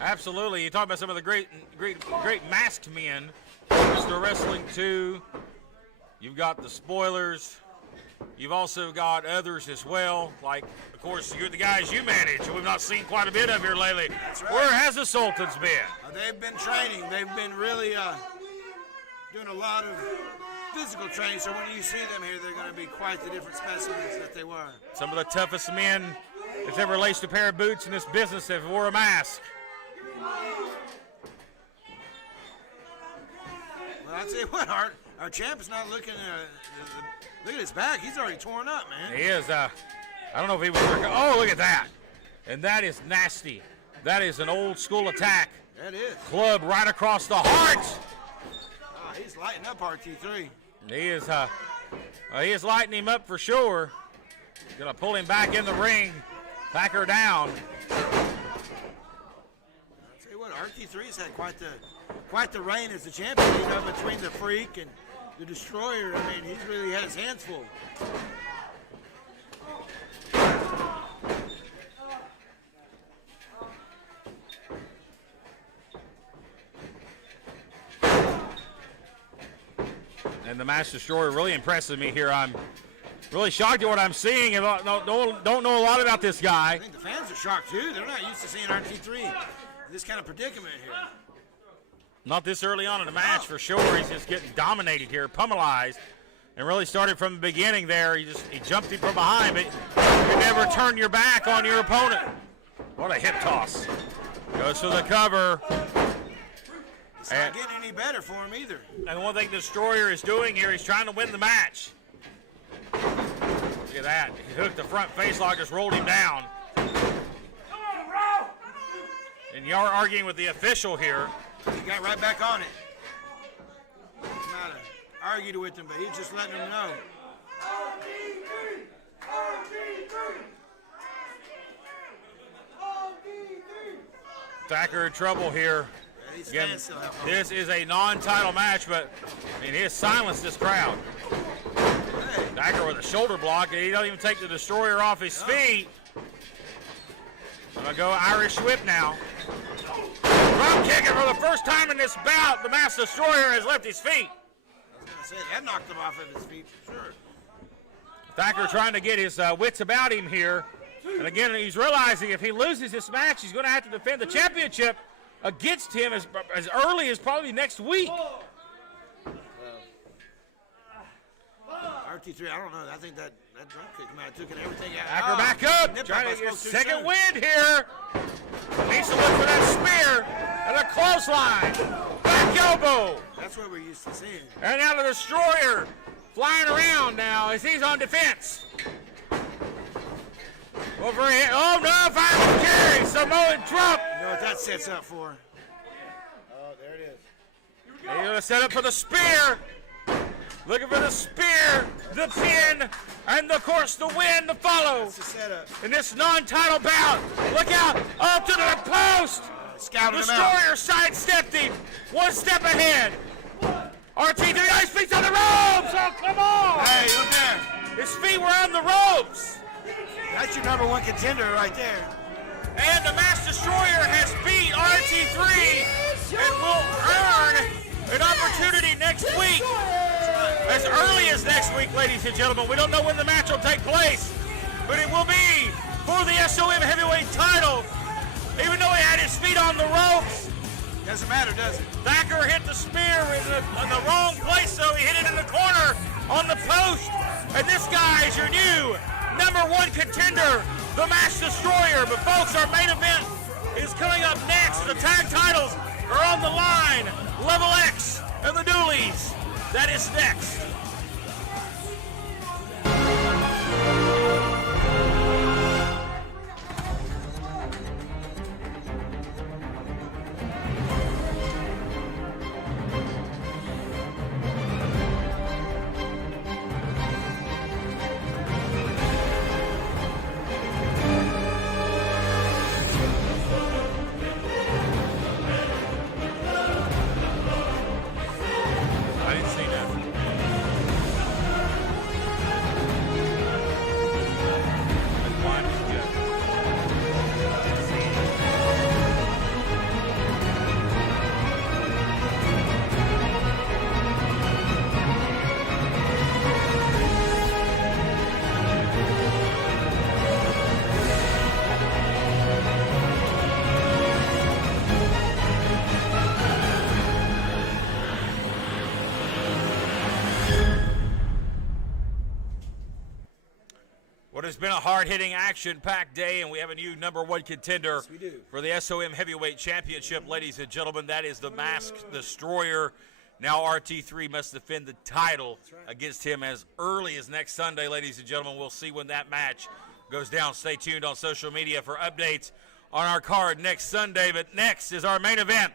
Absolutely. You talk about some of the great masked men. Mr. Wrestling 2. You've got the Spoilers. You've also got others as well. Like, of course, you're the guys you manage. We've not seen quite a bit of here lately. That's right. Where has the Sultans been? They've been training. They've been really doing a lot of physical training. So when you see them here, they're going to be quite the different specimens that they were. Some of the toughest men that's ever laced a pair of boots in this business have wore a mask. Well, I'll tell you what, Art. Our champ is not looking. Look at his back. He's already torn up, man. He is. I don't know if he was. Oh, look at that. And that is nasty. That is an old school attack. That is. Club right across the heart. Oh, he's lighting up RT3. He is. He is lighting him up for sure. Gonna pull him back in the ring. Back her down. I'll tell you what, RT3's had quite the reign as the champion, you know, between the Freak and the Destroyer. I mean, he's really had his hands full. And the Mass Destroyer really impresses me here. I'm really shocked at what I'm seeing. And don't know a lot about this guy. I think the fans are shocked too. They're not used to seeing RT3 in this kind of predicament here. Not this early on in the match for sure. He's just getting dominated here, pummelized, and really started from the beginning there. He jumped him from behind, but you never turn your back on your opponent. What a hip toss. Goes for the cover. It's not getting any better for him either. And one thing the Destroyer is doing here, he's trying to win the match. Look at that. He hooked the front face lock, just rolled him down. And you're arguing with the official here. He got right back on it. He's not argued with him, but he's just letting him know. Thacker in trouble here. Yeah, again, this is a non-title match, but I mean, he has silenced this crowd. Hey. Thacker with a shoulder block, and he doesn't even take the Destroyer off his feet. Gonna go Irish whip now. Drum kicking for the first time in this bout. The Mass Destroyer has left his feet. say that knocked him off of his feet for sure. Thacker trying to get his wits about him here. And again, he's realizing if he loses this match, he's going to have to defend the championship against him as early as probably next week. RT3, I don't know. I think that drop kick might have taken everything out. Thacker back up, trying to get his second wind here. Needs to look for that spear and a clothesline. Back elbow. That's what we're used to seeing. And now the Destroyer flying around now as he's on defense. Overhead. Oh no, final carry. Samoan drop. You know what that sets up for? Oh, there it is. He's going to set up for the spear. Looking for the spear, the pin, and of course the win to follow. That's the setup. In this non-title bout. Look out, up to the post. Scouting him out. Destroyer sidestepped him. One step ahead. RT3, his feet's on the ropes. Oh, come on. Hey, look there. His feet were on the ropes. That's your number one contender right there. And the Mass Destroyer has beat RT3 and will earn an opportunity next week. As early as next week, ladies and gentlemen. We don't know when the match will take place, but it will be for the SOM heavyweight title. Even though he had his feet on the ropes. Doesn't matter, does it? Thacker hit the spear in the wrong place, so he hit it in the corner on the post. And this guy is your new number one contender, the Mass Destroyer. But folks, our main event is coming up next. The tag titles are on the line. Level X and the Doolies. That is next. I didn't see that. What has been a hard-hitting, action-packed day, and we have a new number one contender for the SOM Heavyweight Championship, ladies and gentlemen. That is the Masked Destroyer. Now RT3 must defend the title against him as early as next Sunday, ladies and gentlemen. We'll see when that match goes down. Stay tuned on social media for updates on our card next Sunday. But next is our main event.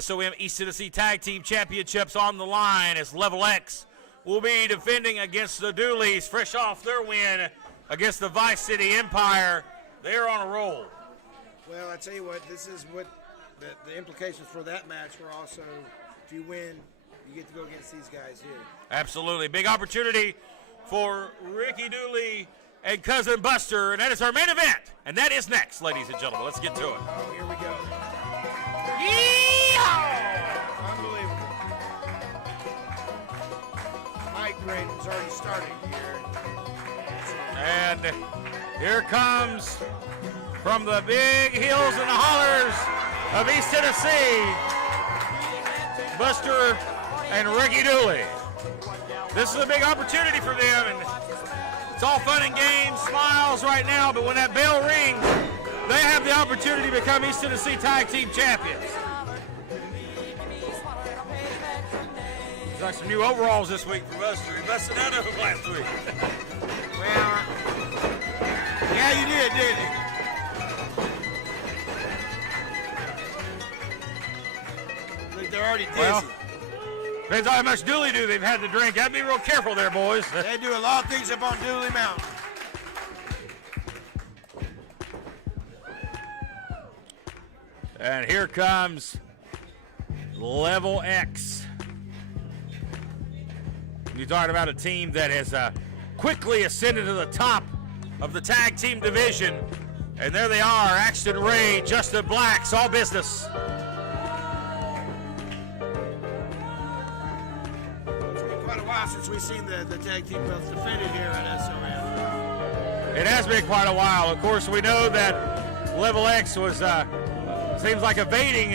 SOM East Tennessee Tag Team Championships on the line as Level X will be defending against the Doolies, fresh off their win against the Vice City Empire. They're on a roll. Well, I tell you what, this is what the implications for that match were also. If you win, you get to go against these guys here. Absolutely. Big opportunity for Ricky Dooley and Cousin Buster, and that is our main event. And that is next, ladies and gentlemen. Let's get to it. Oh, here we go. Yeehaw! Unbelievable. Mic rating's already starting here. And here comes from the big hills and the hollers of East Tennessee, Buster and Ricky Dooley. This is a big opportunity for them, and it's all fun and games, smiles right now, but when that bell rings, they have the opportunity to become East Tennessee Tag Team Champions. There's like some new overalls this week for Buster. He busted out of them last week. Well, yeah, you did, didn't you? Look, they're already dizzy. Well, depends on how much Dooley do they've had to drink. Gotta be real careful there, boys. They do a lot of things up on Dooley Mountain. And here comes Level X. You're talking about a team that has quickly ascended to the top of the tag team division. And there they are, Axton Ray, Justin Blacks, all business. Quite a while since we've seen the tag team belts defended here at SOM. It has been quite a while. Of course, we know that Level X was, seems like evading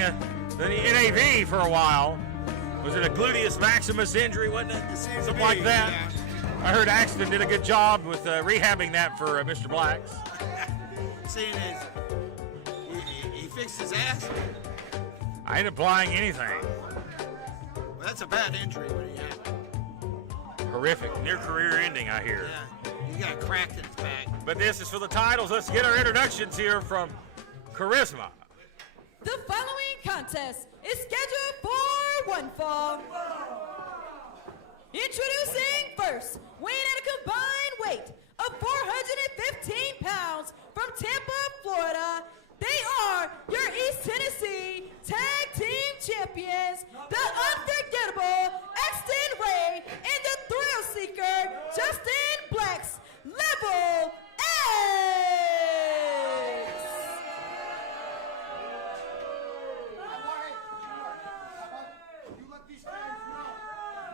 the NAV for a while. Was it a gluteus maximus injury, wasn't it? Something like that. Yeah. I heard Axton did a good job with rehabbing that for Mr. Blacks. Seeing his, he fixed his ass. I ain't applying anything. Well, that's a bad injury when he had. Horrific. Near career ending, I hear. Yeah, he got cracked in his back. But this is for the titles. Let's get our introductions here from Charisma. The following contest is scheduled for one fall. Introducing first, weighing at a combined weight of 415 pounds from Tampa, Florida. They are your East Tennessee Tag Team Champions, the unforgettable Axton Ray and the Thrill Seeker Justin Blacks, Level X. You let these fans know.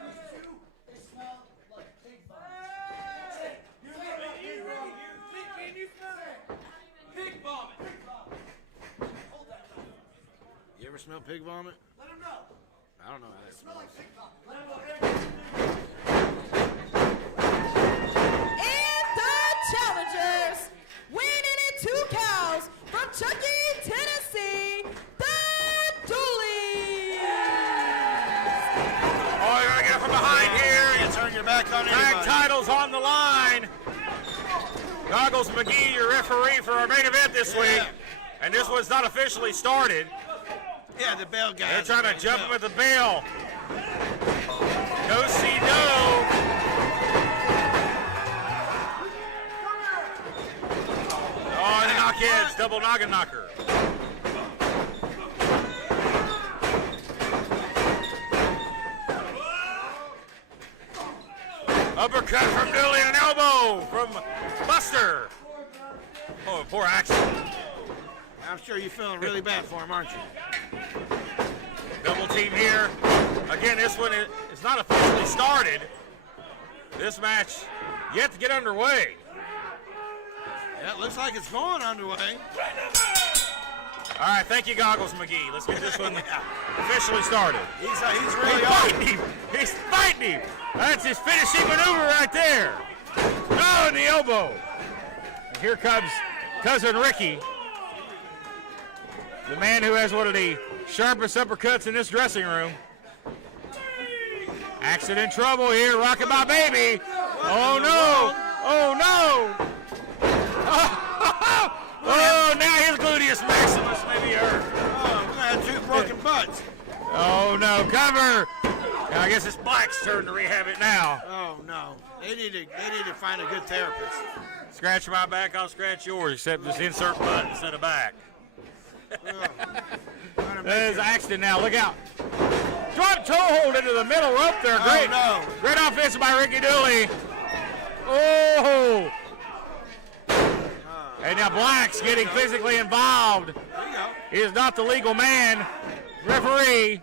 These two, they smell like pig vomit. Can you smell it? Pig vomit. Hold that thought. You ever smell pig vomit? Let him know. I don't know how that Smell smells. like pig vomit. Let him know. And the challengers, winning at 2 cows from Chucky, Tennessee, the Doolies. Oh, you're going to get from behind here. You turn your back on Tag anybody. titles on the line. Goggles McGee, your referee for our main event this week. And this one's not officially started. Yeah, the bell guy. They're trying to jump him at the bell. No see no. Oh, and the knockheads, double noggin knocker. Uppercut from Dooley and an elbow from Buster. Oh, poor Axel. I'm sure you're feeling really bad for him, aren't you? Double team here. Again, this one is not officially started. This match yet to get underway. Yeah, it looks like it's going underway. All right, thank you, Goggles McGee. Let's get this one officially started. He's He's really fighting him. He's fighting him. That's his finishing maneuver right there. Oh, and the elbow. And here comes Cousin Ricky, the man who has one of the sharpest uppercuts in this dressing room. Axton in trouble here, rocking my baby. Oh no! Oh no! Oh, now his gluteus maximus may be hurt. Oh, we're gonna have 2 broken butts. Oh no, cover! Now, I guess it's Black's turn to rehab it now. Oh no, they need to find a good therapist. Scratch my back, I'll scratch yours, except just insert butt instead of back. There's Axton now, look out. Drop toe hold into the middle rope there, great. Oh, no. Great offense by Ricky Dooley. Oh! And now Black's getting physically involved. There you go. He is not the legal man. Referee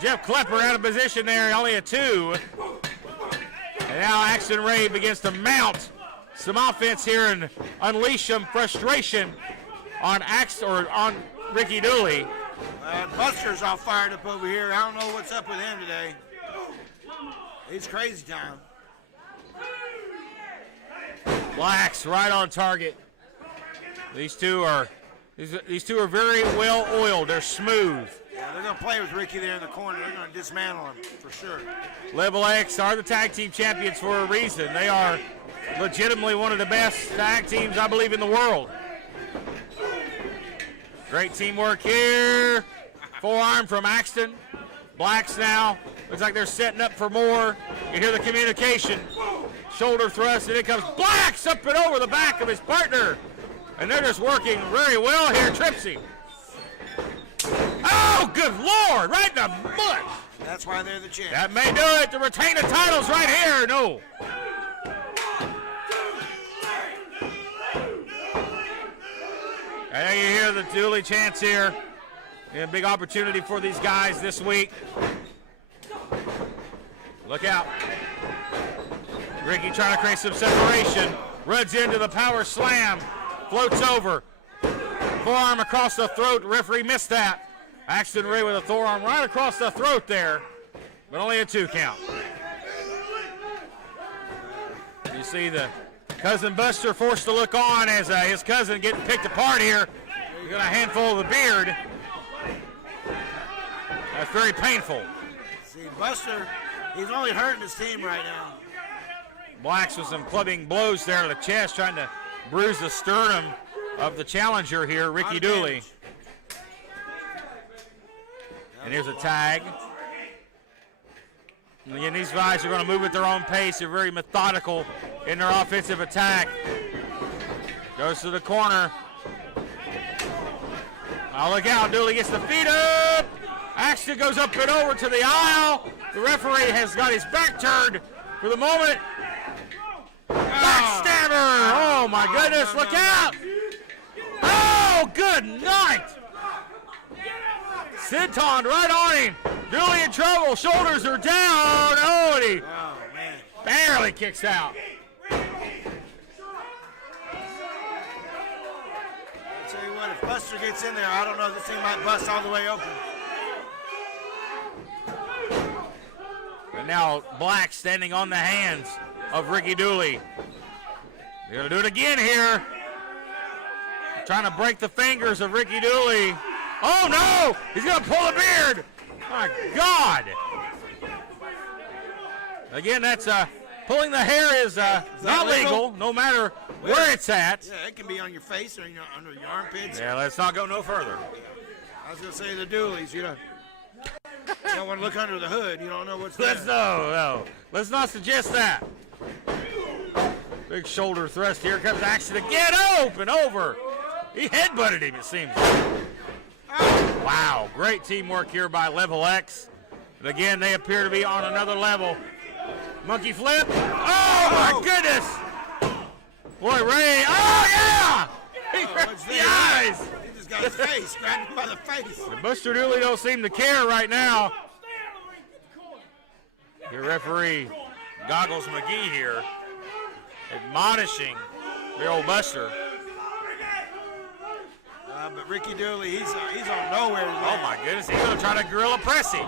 Jeff Klepper out of position there, only a 2. And now Axton Ray begins to mount some offense here and unleash some frustration on on Ricky Dooley. Buster's all fired up over here. I don't know what's up with him today. It's crazy time. Blacks right on target. These two are very well oiled. They're smooth. Yeah, they're gonna play with Ricky there in the corner. They're gonna dismantle him for sure. Level X are the tag team champions for a reason. They are legitimately one of the best tag teams, I believe, in the world. Great teamwork here. Forearm from Axton. Blacks now. Looks like they're setting up for more. You hear the communication. Shoulder thrust, and it comes Blacks up and over the back of his partner. And they're just working very well here. Tripsy. Oh, good Lord. Right in the butt. That's why they're the champs. That may do it to retain the titles right here. No. And there you hear the Dooley chants here. And a big opportunity for these guys this week. Look out. Ricky trying to create some separation. Runs into the power slam. Floats over. Forearm across the throat. Referee missed that. Axton Ray with a forearm right across the throat there, but only a 2 count. You see the cousin Buster forced to look on as his cousin getting picked apart here. He got a handful of the beard. That's very painful. See, Buster, he's only hurting his team right now. Blacks with some clubbing blows there to the chest, trying to bruise the sternum of the challenger here, Ricky Dooley. And here's a tag. And again, these guys are going to move at their own pace. They're very methodical in their offensive attack. Goes to the corner. Oh, look out. Dooley gets the feet up. Axton goes up and over to the aisle. The referee has got his back turned for the moment. Backstabber! Oh, my goodness. Look out. Oh, good night. Sinton right on him. Dooley in trouble. Shoulders are down. Oh, and he barely kicks out. I'll tell you what, if Buster gets in there, I don't know, this thing might bust all the way open. And now Black standing on the hands of Ricky Dooley. They're going to do it again here. Trying to break the fingers of Ricky Dooley. Oh, no! He's going to pull a beard! My God! Again, that's pulling the hair is not legal, no matter where it's at. Yeah, it can be on your face or under your armpits. Yeah, let's not go no further. I was going to say the Dooleys, you don't want to look under the hood. You don't know what's there. No. Let's not suggest that. Big shoulder thrust here. Comes Axton again. Open over. He headbutted him, it seems. Wow, great teamwork here by Level X. And again, they appear to be on another level. Monkey flip. Oh, my goodness. Boy, Ray. Oh, yeah. He grabbed the eyes. He just got his face, grabbed him by the face. Buster Dooley don't seem to care right now. Your referee, Goggles McGee here, admonishing the old Buster. But Ricky Dooley, he's on nowhere today. Oh my goodness, he's going to try to gorilla press him.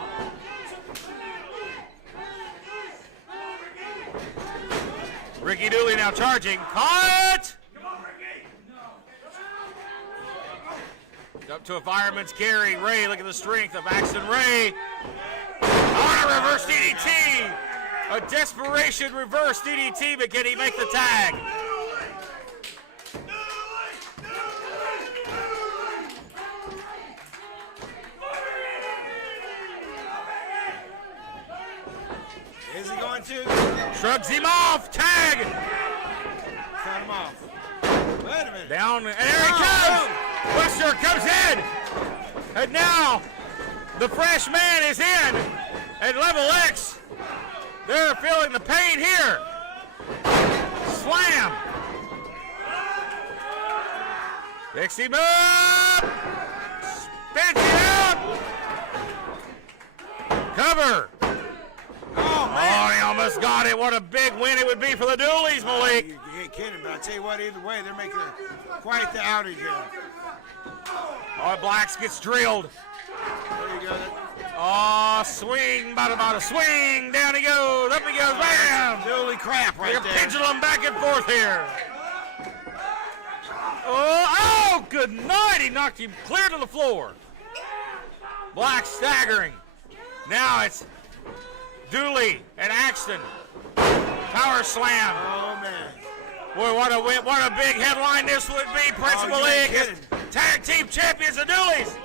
Ricky Dooley now charging. Cut! Up to a fireman's carry. Ray, look at the strength of Axton Ray. On a reverse DDT. A desperation reverse DDT, but can he make the tag? Is he going to? Shrugs him off. Tag. Cut him off. Wait a minute. Down, and there he comes. Buster comes in. And now the fresh man is in. At Level X, they're feeling the pain here. Slam. Picks him up. Spins him out. Cover. Oh, man. Oh, he almost got it. What a big win it would be for the Dooleys, Malik. You ain't kidding, but I tell you what, either way, they're making quite the outage here. Oh, Blacks gets drilled. There you go. Oh, swing, bada, swing. Down he goes. Up he goes. Bam. Dooley crap right Like a there. pendulum back and forth here. Oh, good night. He knocked him clear to the floor. Black staggering. Now it's Dooley and Axton. Power slam. Oh, man. Boy, what a big headline this would be. Principal League as tag team champions, the Dooleys.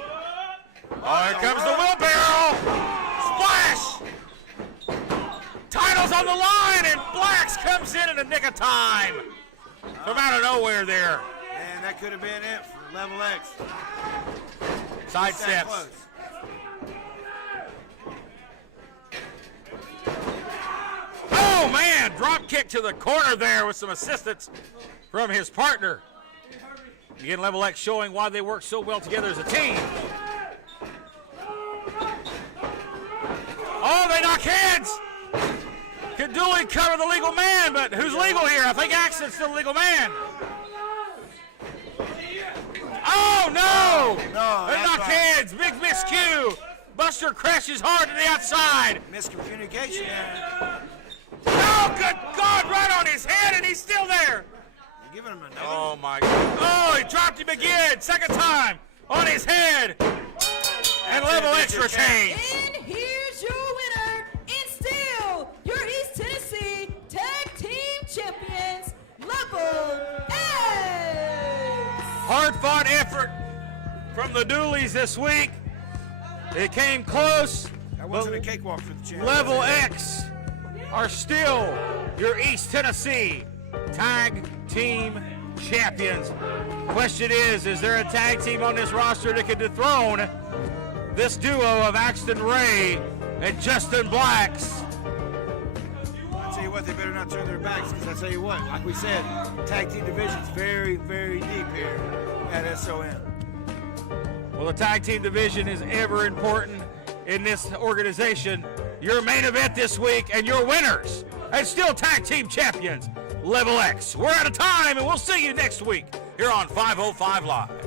Oh, here comes the wheelbarrow. Splash. Titles on the line, and Blacks comes in the nick of time. From out of nowhere there. Man, that could have been it for Level X. Side It's that steps. close. Oh, man, drop kick to the corner there with some assistance from his partner. Again, Level X showing why they work so well together as a team. Oh, they knock heads. Could Dooley cover the legal man, but who's legal here? I think Axton's still the legal man. Oh, no! No, They that's knock right. heads. Big miscue. Buster crashes hard to the outside. Miscommunication there. Oh, good God, right on his head, and he's still there. You're giving him another. Oh, my God. Oh, he dropped him again. Second time on his head. And level X retains. And here's your winner, and still your East Tennessee Tag Team Champions, Level X. Hard-fought effort from the Dooleys this week. It came close. That wasn't a cakewalk for the champ. Level X are still your East Tennessee Tag Team Champions. Question is there a tag team on this roster that can dethrone this duo of Axton Ray and Justin Blacks? I tell you what, they better not turn their backs, because I tell you what, like we said, tag team division's very, very deep here at SOM. Well, the tag team division is ever important in this organization. Your main event this week and your winners and still tag team champions, Level X. We're out of time, and we'll see you next week here on 505 Live.